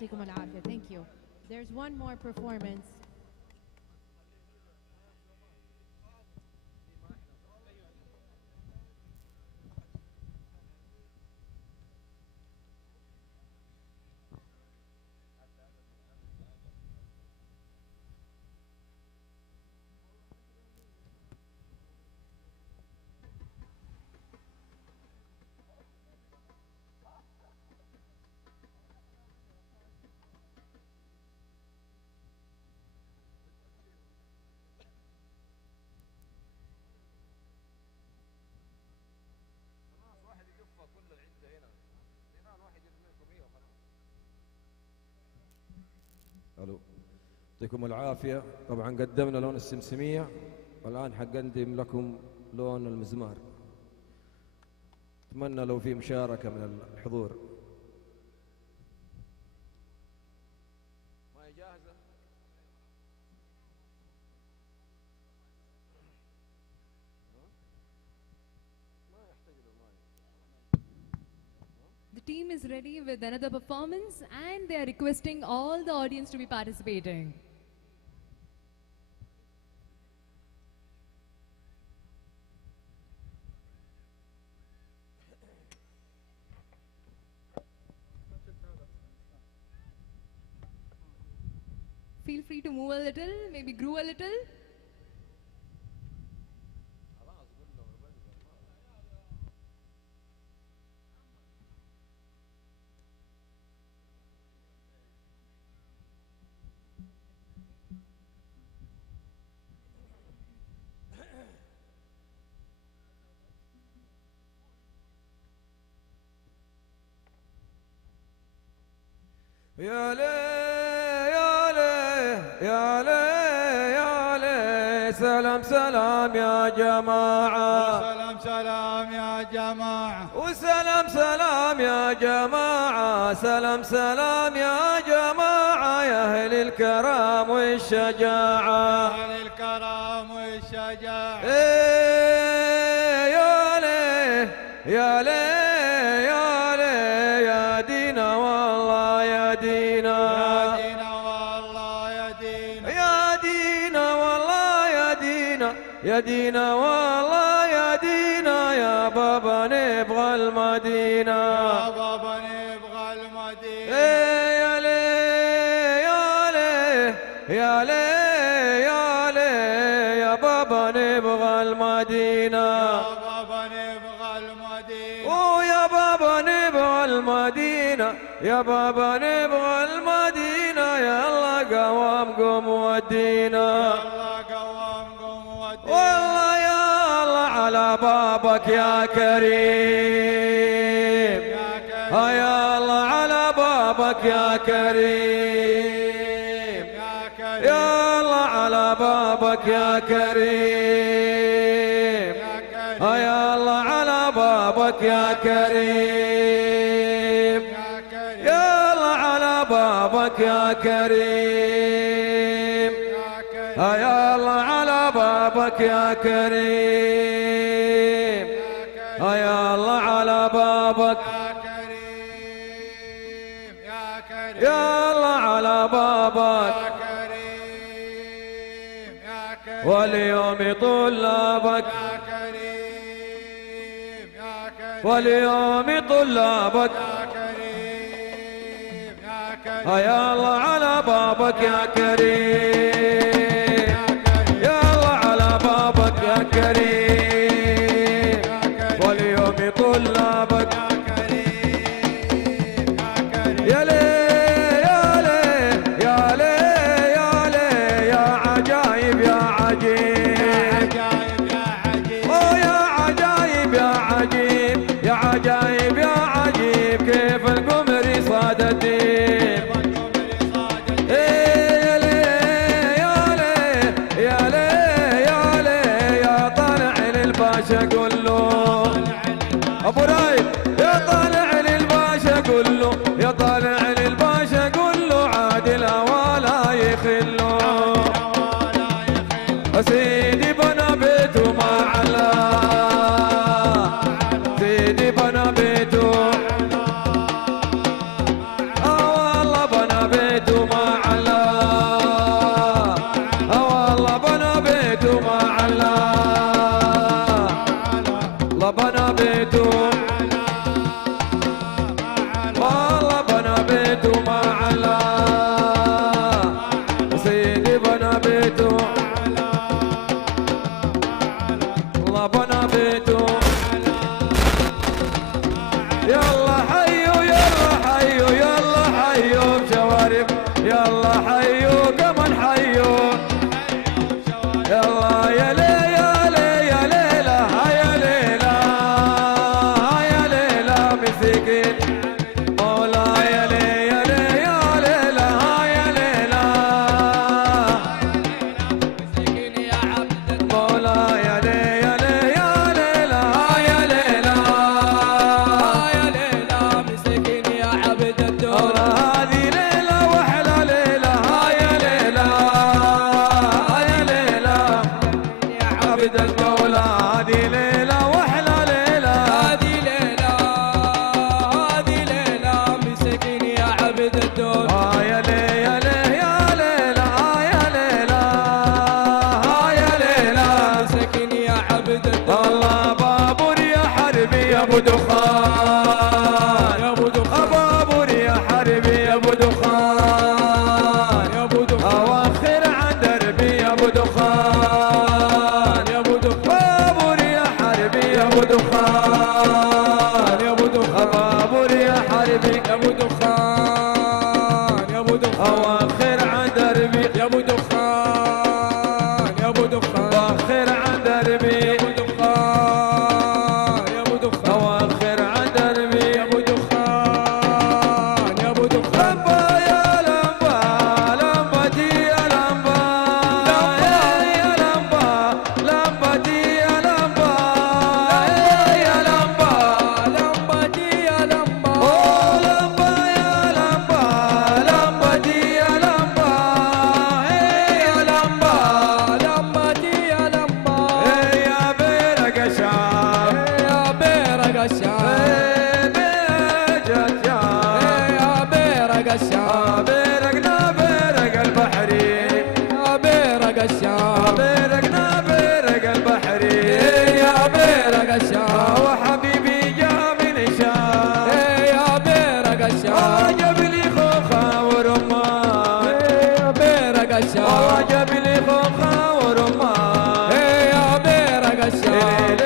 يعطيكم العافية. Thank you. There's one more performance. الو يعطيكم العافيه. طبعا قدمنا لون السمسميه والان حقدم لكم لون المزمار. اتمنى لو في مشاركه من الحضور. ما هي جاهزه؟ The team is ready with another performance and they are requesting all the audience to be participating. Feel free to move a little, maybe groove a little. يا لي يا لي يا لي يا لي سلام سلام يا جماعة سلام سلام يا جماعة وسلام سلام يا جماعة سلام سلام يا جماعة يا أهل الكرم والشجاعة أهل الكرم والشجاعة يا لي يا لي يا لي يا دينا والله يا دينا يا دينا والله يا دينا يا دينا والله يا دينا يا دينا والله يا دينا يا بابا نبغى المدينة يا بابا نبغى المدينة يا لي يا لي يا لي يا لي يا بابا نبغى المدينة يا بابا نبغى المدينة ويا بابا نبغى المدينة يا بابا نبغى المدينة يا الله قوام قوم ودينا والله يا الله على بابك يا كريم يا الله على بابك يا كريم يا الله على بابك يا كريم يا الله على بابك يا كريم يا الله على بابك يا كريم يا الله على بابك يا كريم يا الله على بابك يا الله على بابك واليوم طلابك واليوم طلابك يا الله على بابك يا كريم يا الله على بابك يا كريم واليوم طلابك يا لي يا لي يا لي يا لي يا عجايب يا عجيب يا عجايب يا عجيب يا عجايب يا عجيب كيف القمر صاد الديب يا لي والله جاب لي خوخة ورمان يا بيرق الشام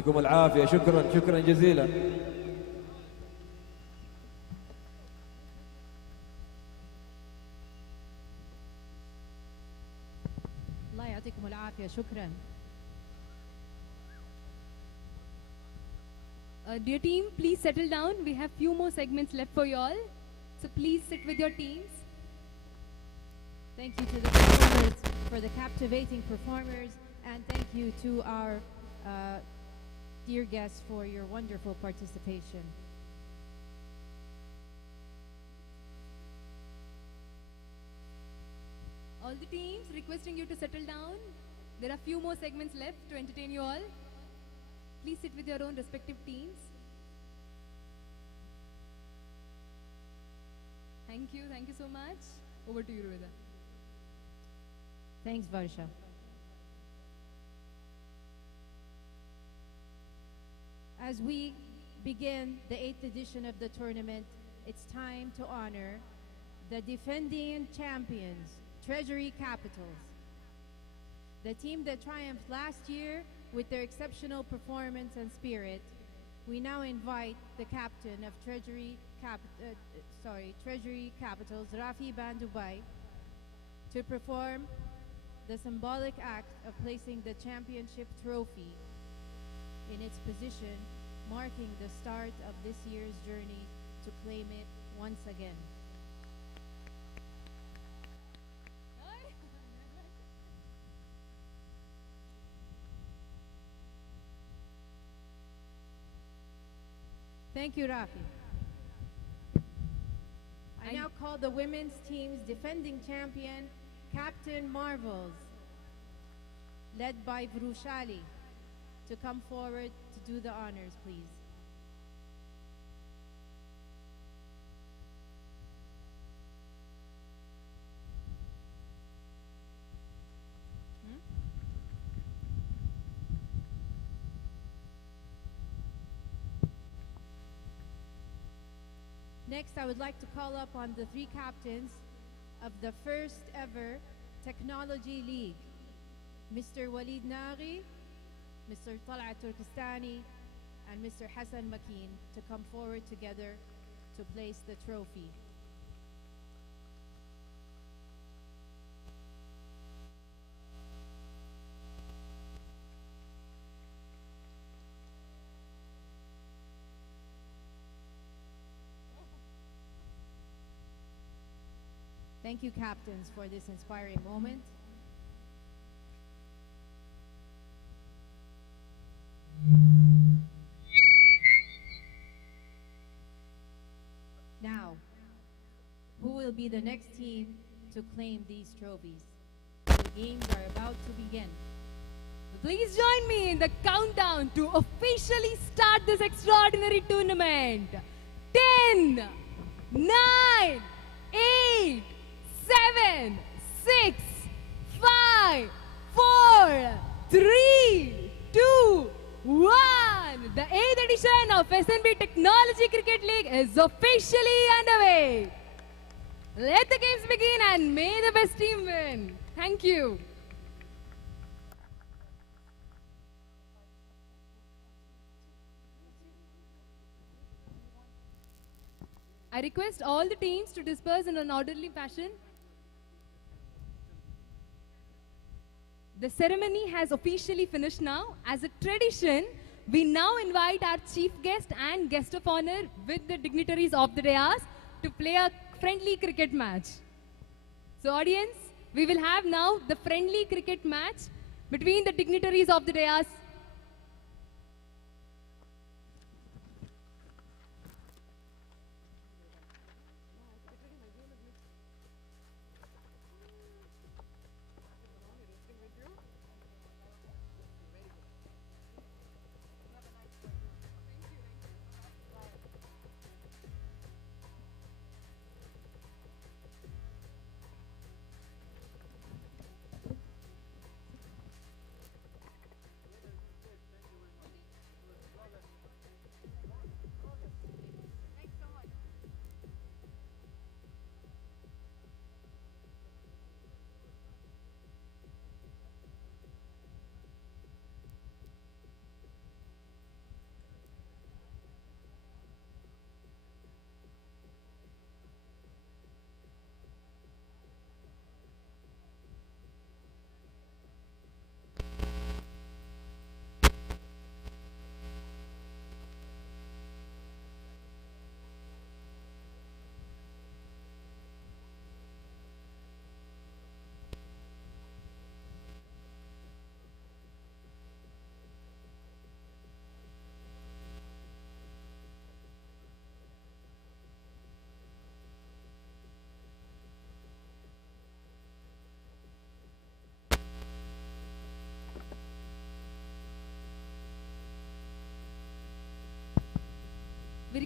يعطيكم العافية. شكرا جزيلا. الله يعطيكم العافية. شكرا. Dear team, please settle down. We have few more segments left for you all. So please sit with your teams. Thank you to the performers for the captivating performers, and thank you to our dear guests for your wonderful participation. All the teams requesting you to settle down. There are few more segments left to entertain you all. Please sit with your own respective teams. Thank you so much. Over to you, Ruvida. Thanks, Varsha. As we begin the 8th edition of the tournament, it's time to honor the defending champions, Treasury Capitals. The team that triumphed last year with their exceptional performance and spirit. We now invite the captain of Treasury Capitals, Rafi Bandubai, to perform the symbolic act of placing the championship trophy in its position, marking the start of this year's journey to claim it once again. Thank you, Rafi. I now call the women's team's defending champion, Captain Marvels, led by Vrushali, to come forward to do the honors, please. Next, I would like to call up on the 3 captains of the first ever Technology League, Mr. Walid Naghi, Mr. Talat Turkestani, and Mr. Hassan Makin to come forward together to place the trophy. Thank you, captains, for this inspiring moment. Now, who will be the next team to claim these trophies? The games are about to begin. Please join me in the countdown to officially start this extraordinary tournament. 10, 9, 8, 7, 6, 5, 4, 3, 2, 1. The 8th edition of SNB Technology Cricket League is officially underway. Let the games begin and may the best team win. Thank you. I request all the teams to disperse in an orderly fashion. The ceremony has officially finished now. As a tradition, we now invite our chief guest and guest of honor with the dignitaries of the dais to play a friendly cricket match. So audience, we will have now the friendly cricket match between the dignitaries of the dais.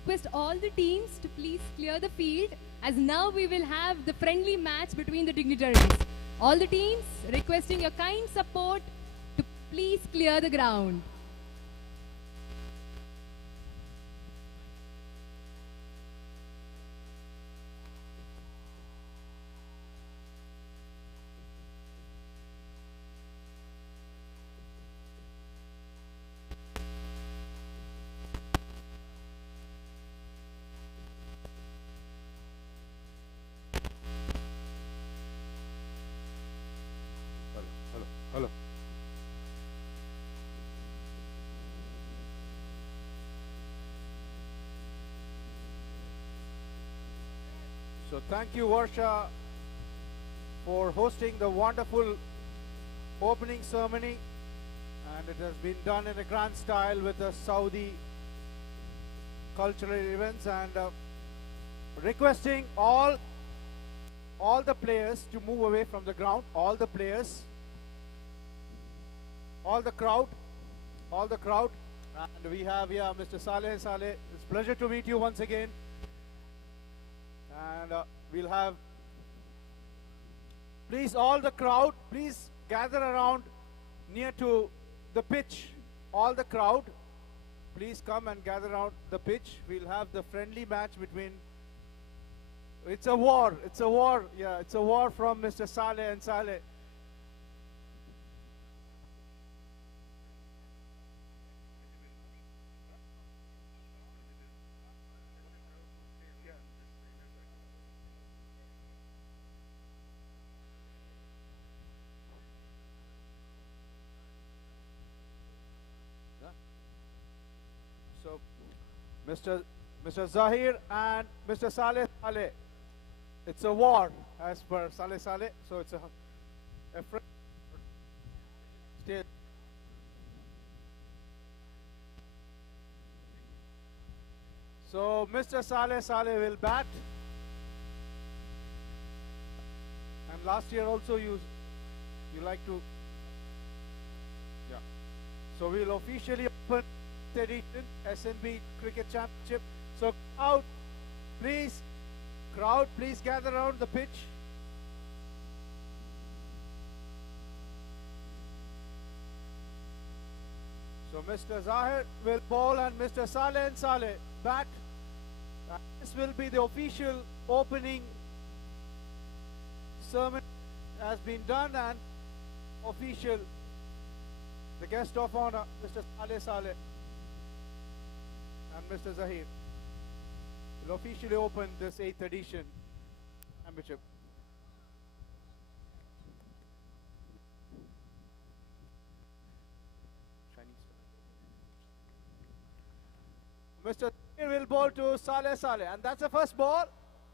request all the teams to please clear the field, as now we will have the friendly match between the dignitaries. All the teams requesting your kind support to please clear the ground. Hello. So thank you, Varsha, for hosting the wonderful opening ceremony, and it has been done in a grand style with the Saudi cultural events, and requesting all the players to move away from the ground, all the players, all the crowd, and we have here Mr. Saleh. Saleh, it's a pleasure to meet you once again, and we'll have, please, all the crowd, please gather around near to the pitch. All the crowd, please come and gather around the pitch. We'll have the friendly match between, it's a war, yeah, it's a war from Mr. Saleh and Saleh. So, Mr. Zahir and Mr. Saleh Saleh, it's a war as per Saleh Saleh. So it's a state. So Mr. Saleh Saleh will bat, and last year also you like to, yeah. So we'll officially open edition SNB Cricket Championship. So crowd, please gather around the pitch. So Mr. Zahir will bowl and Mr. Saleh and Saleh bat. And this will be the official opening sermon has been done, and official, the guest of honor, Mr. Saleh Saleh and Mr. Zahir will officially open this 8th edition championship. Mr. Zahir will bowl to Saleh Saleh, and that's the first ball,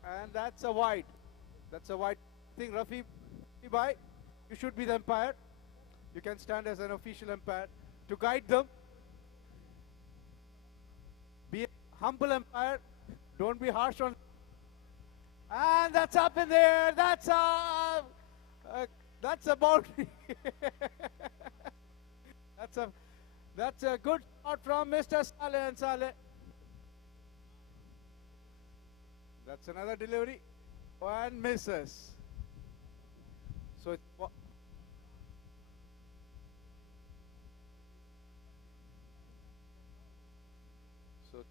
and that's a wide. That's a wide thing. Rafi Bhai, you should be the umpire. You can stand as an official umpire to guide them. Be a humble umpire. Don't be harsh on. And that's up in there. That's a boundary. That's a good shot from Mr. Saleh and Saleh. That's another delivery. And misses. So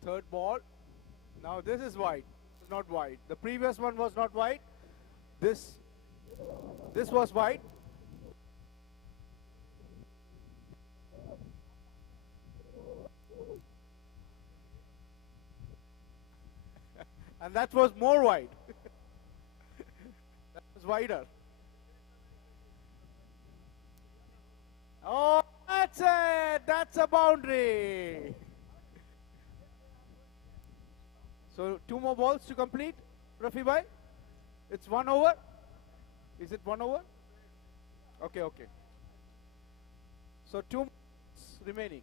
third ball. Now this is wide. It's not wide. The previous one was not wide. This was wide. And that was more wide. That was wider. Oh, that's it. That's a boundary. So 2 more balls to complete, Rafi Bhai. It's 1 over. Is it 1 over? Okay, okay. So 2 balls remaining.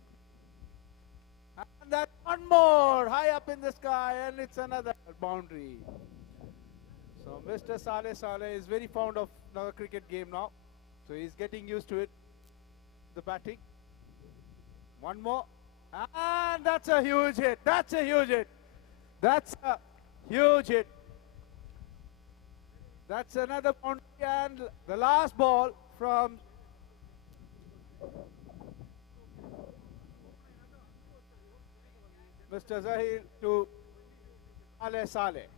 And that's 1 more, high up in the sky, and it's another boundary. So Mr. Saleh Saleh is very fond of another cricket game now. So he's getting used to it, the batting. 1 more. And that's a huge hit. That's a huge hit. That's a huge hit. That's another boundary, and the last ball from Mr. Zahir to Saleh.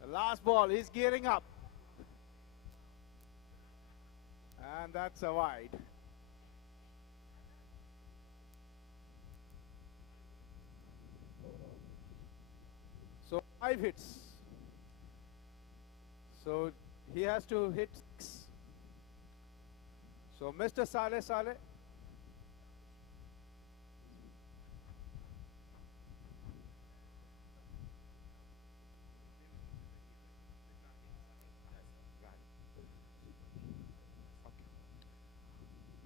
The last ball, he's gearing up. And that's a wide. So 5 hits. So he has to hit 6. So Mr. Saleh.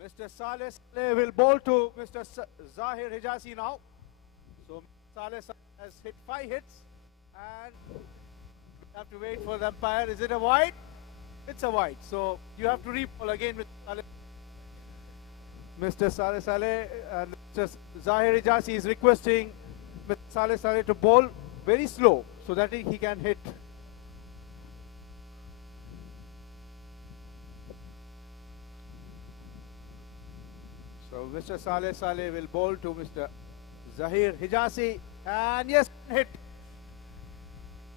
Mr. Saleh will bowl to Mr. Zahir Hijazi now. So Saleh has hit 5 hits and we have to wait for the umpire. Is it a wide? It's a wide. So you have to re-bowl again with Saleh. Mr. Saleh and Mr. Zahir Hijazi is requesting Mr. Saleh to bowl very slow so that he can hit. So Mr. Saleh will bowl to Mr. Zahir Hijazi, and yes,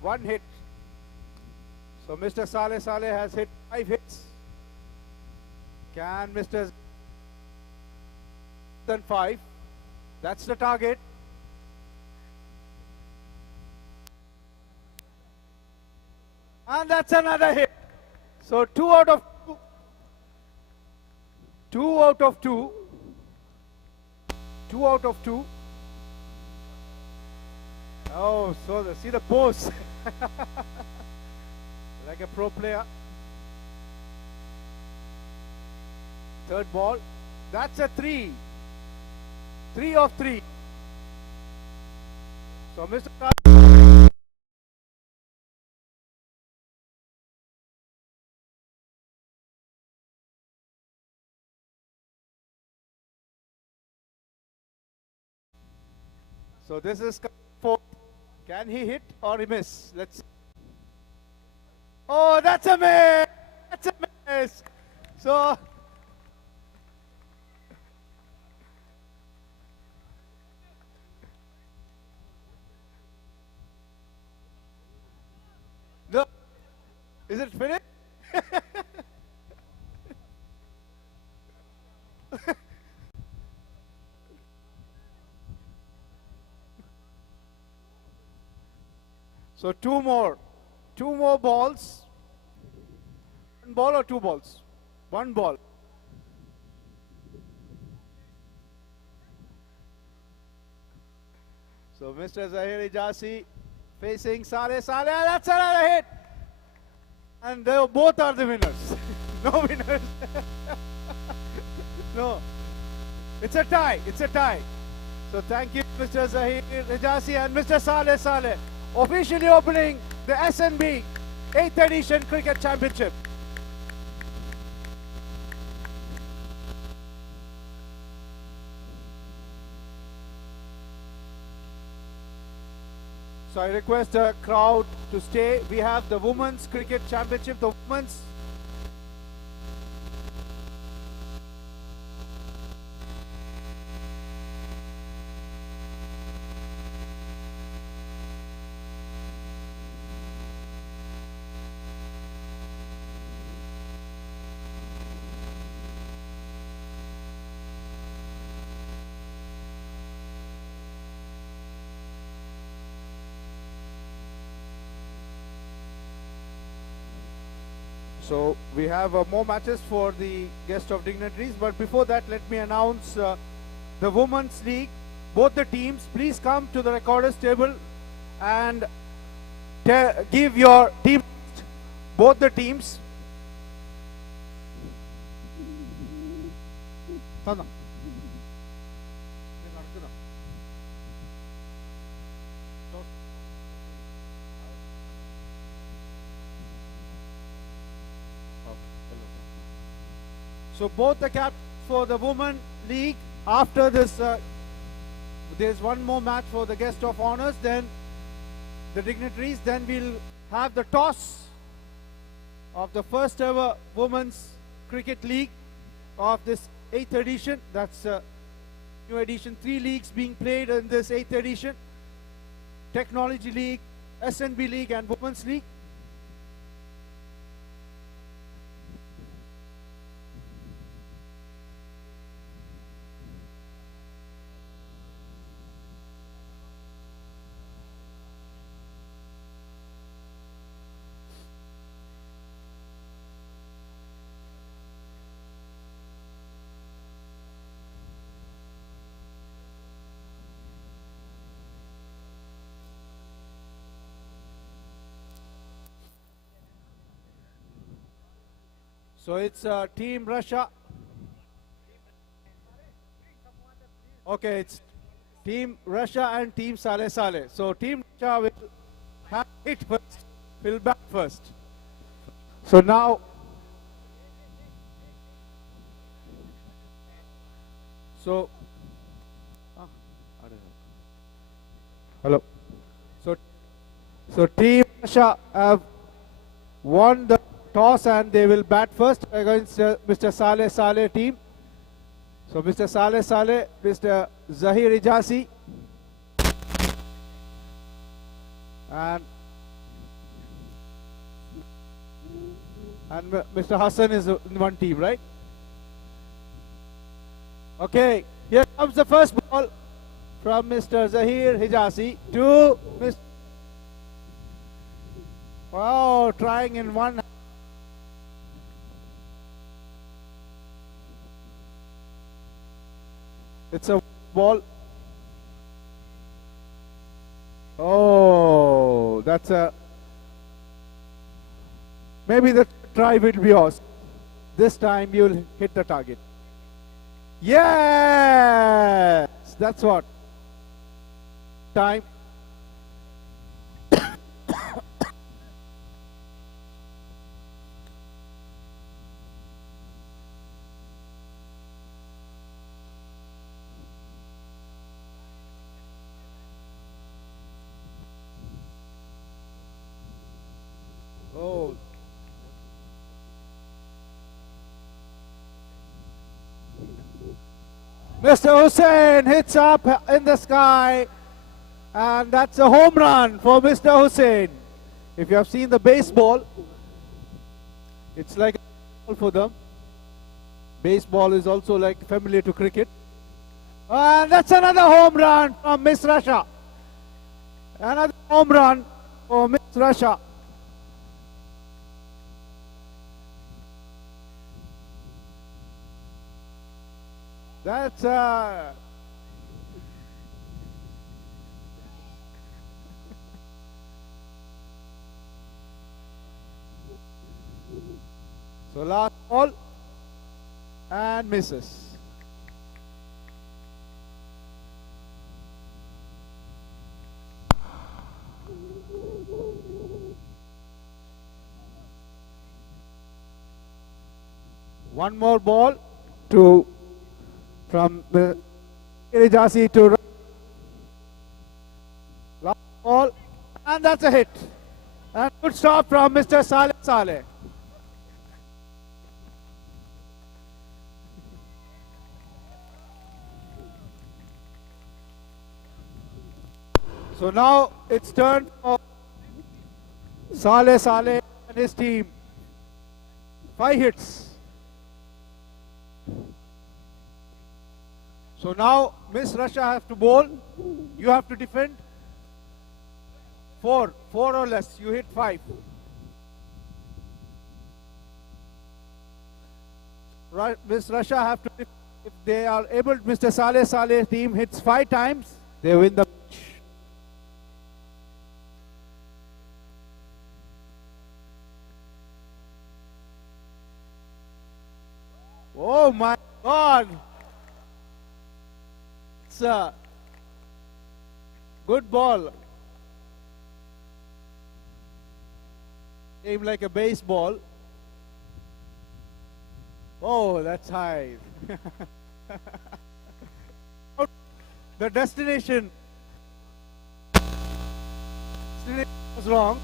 one hit. So Mr. Saleh has hit 5 hits. Can Mr. 5? That's the target. And that's another hit. So 2 out of 2. 2 out of 2. 2 out of 2. Oh, so see the pose. Like a pro player. Third ball. That's a 3. 3 of 3. So Mr. So this is 4. Can he hit or he miss? Let's see. Oh, that's a miss! That's a miss! So no. Is it finished? So 2 more. 2 more balls. 1 ball or 2 balls? 1 ball. So Mr. Zahir Hijazi facing Saleh. That's another hit. And they both are the winners. No winners. No. It's a tie. It's a tie. So thank you, Mr. Zahir Hijazi and Mr. Saleh. Officially opening the SNB 8th edition Cricket Championship. So I request the crowd to stay. We have the Women's Cricket Championship, the Women's. So we have more matches for the guest of dignitaries, but before that let me announce the Women's League. Both the teams, please come to the recorder's table and give your team, both the teams. So both the captains for the Women League. After this, there's one more match for the guest of honors. Then the dignitaries. Then we'll have the toss of the first ever Women's Cricket League of this 8th edition. That's new edition. 3 leagues being played in this 8th edition. Technology League, SNB League and Women's League. So it's Team Russia. Okay, it's Team Russia and Team Saleh Saleh. So Team Russia will have it first, will bat first. So now, so, hello. So Team Russia have won the toss and they will bat first against Mr. Saleh Saleh team. So Mr. Saleh Saleh, Mr. Zahir Ijasi and Mr. Hassan is in one team, right? Okay, here comes the first ball from Mr. Zahir Hijazi to Mr. Wow, trying in one. It's a ball. Oh, that's a... Maybe the try will be yours. This time you'll hit the target. Yes! That's what. Time. Oh. Mr. Hussain hits up in the sky, and that's a home run for Mr. Hussain. If you have seen the baseball, it's like a ball for them. Baseball is also like familiar to cricket. And that's another home run from Miss Russia. Another home run for Miss Russia. That's so last ball and misses. One more ball to from the Ijasi to last ball, and that's a hit. And good stop from Mr. Saleh Saleh. So now it's turn for Saleh Saleh and his team. 5 hits. So now Miss Russia has to bowl. You have to defend. 4 or less. You hit 5. Miss Russia have to, if they are able, Mr. Saleh Saleh team hits 5 times, they win the match. Oh my God! It's a good ball. Aim like a baseball. Oh, that's high. The destination. destination was wrong.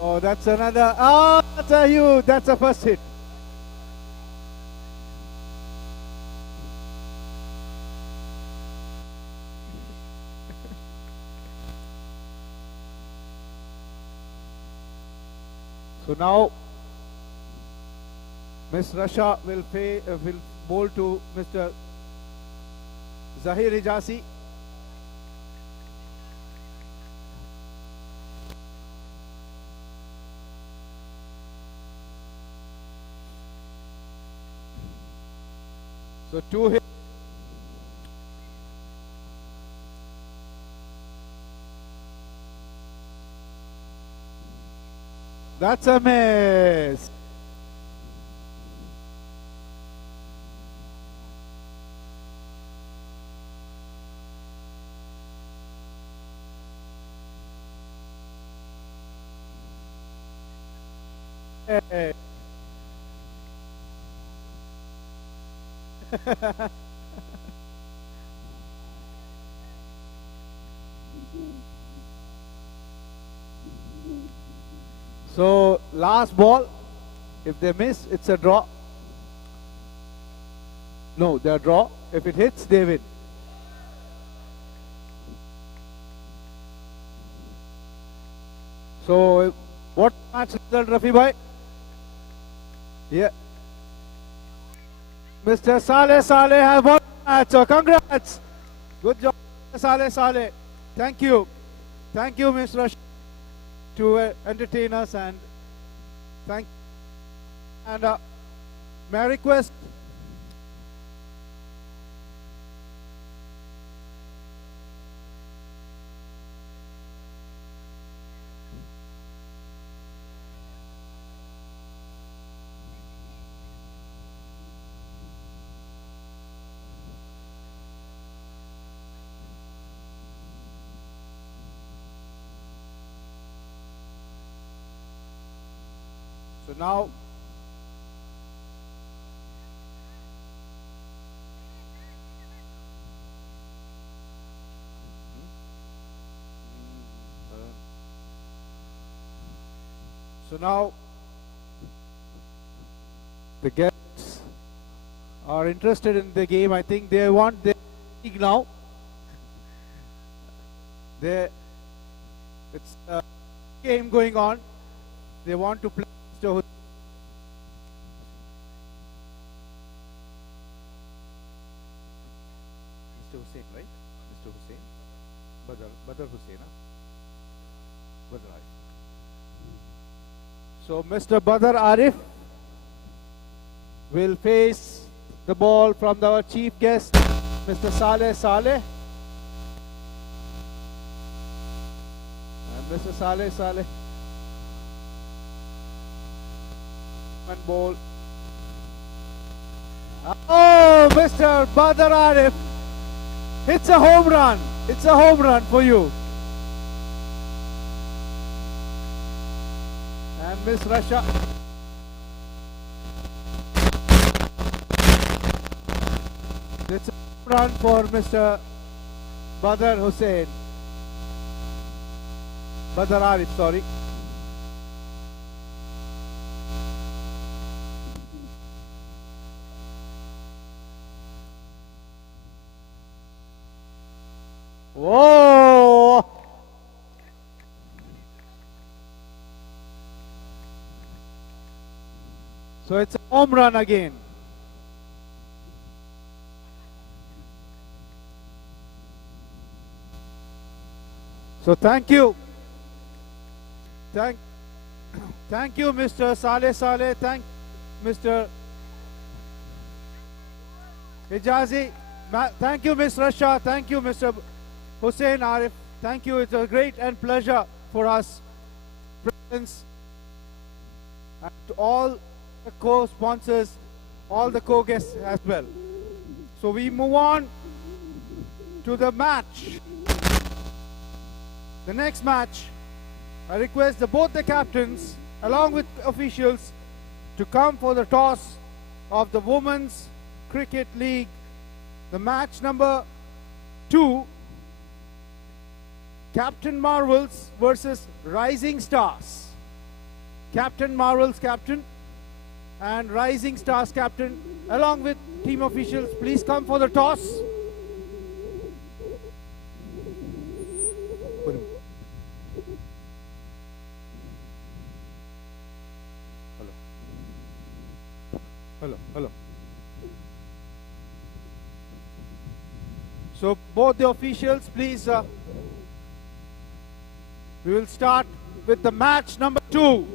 Oh, that's another. Oh, that's a huge. That's a first hit. So now, Miss Rasha will bowl to Mr. Zahir Hijazi. So 2 hits. That's a miss. Hey. So last ball, if they miss, it's a draw. No, they're draw. If it hits, they win. So what match result, Rafi bhai? Yeah. Mr. Saleh has won the match. So congrats. Good job, Saleh. Thank you. Thank you, Mr. Rashid, to entertain us, and thank. And may I request so now the guests are interested in the game. I think they want their league now. It's a game going on. They want to play Mr. Hussain, right? Mr. Hussain? Badr Hussain. Badr Arif. So Mr. Badr Arif will face the ball from our chief guest, Mr. Saleh. And Mr. Saleh. And ball. Oh, Mr. Badr Arif. It's a home run. It's a home run for you. And Miss Rasha. It's a home run for Mr. Badr Hussain. Badr Arif, sorry. Whoa! So it's a home run again. So thank you. Thank you, Mr. Saleh. Thank Mr. Hijazi. Thank you, Ms. Rasha. Thank you, Mr. Hussain Arif. Thank you. It's a great and pleasure for us. Presence and to all the co-sponsors, all the co-guests as well. So we move on to the match. The next match, I request both the captains along with officials to come for the toss of the Women's Cricket League. The match number 2 Captain Marvels versus Rising Stars. Captain Marvels captain and Rising Stars captain along with team officials, please come for the toss. Hello. So both the officials, please, we will start with the match number 2.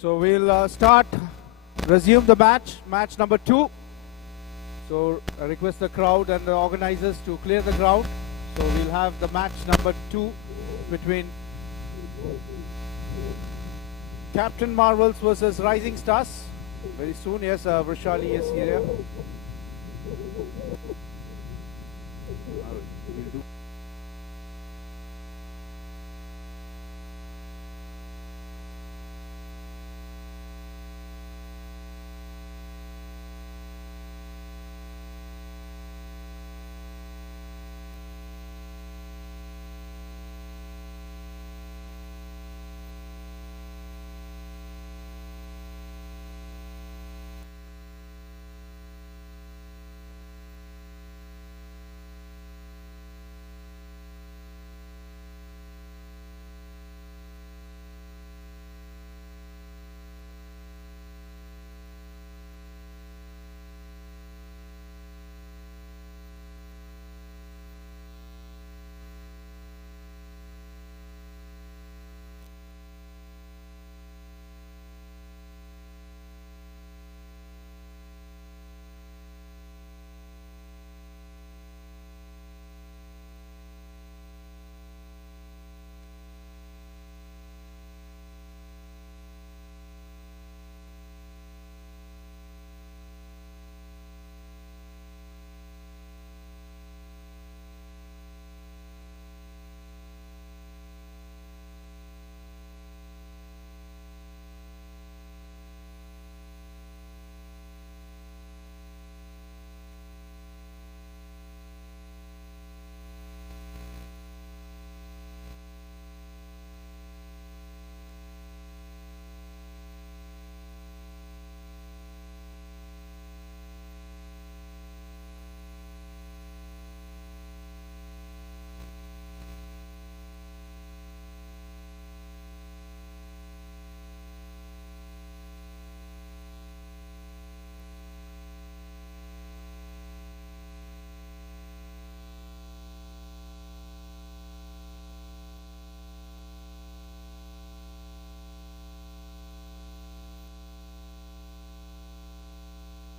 So we'll resume the match number 2. So I request the crowd and the organizers to clear the ground. So we'll have the match number 2 between Captain Marvels versus Rising Stars. Very soon, yes, Vrishali is here. We'll do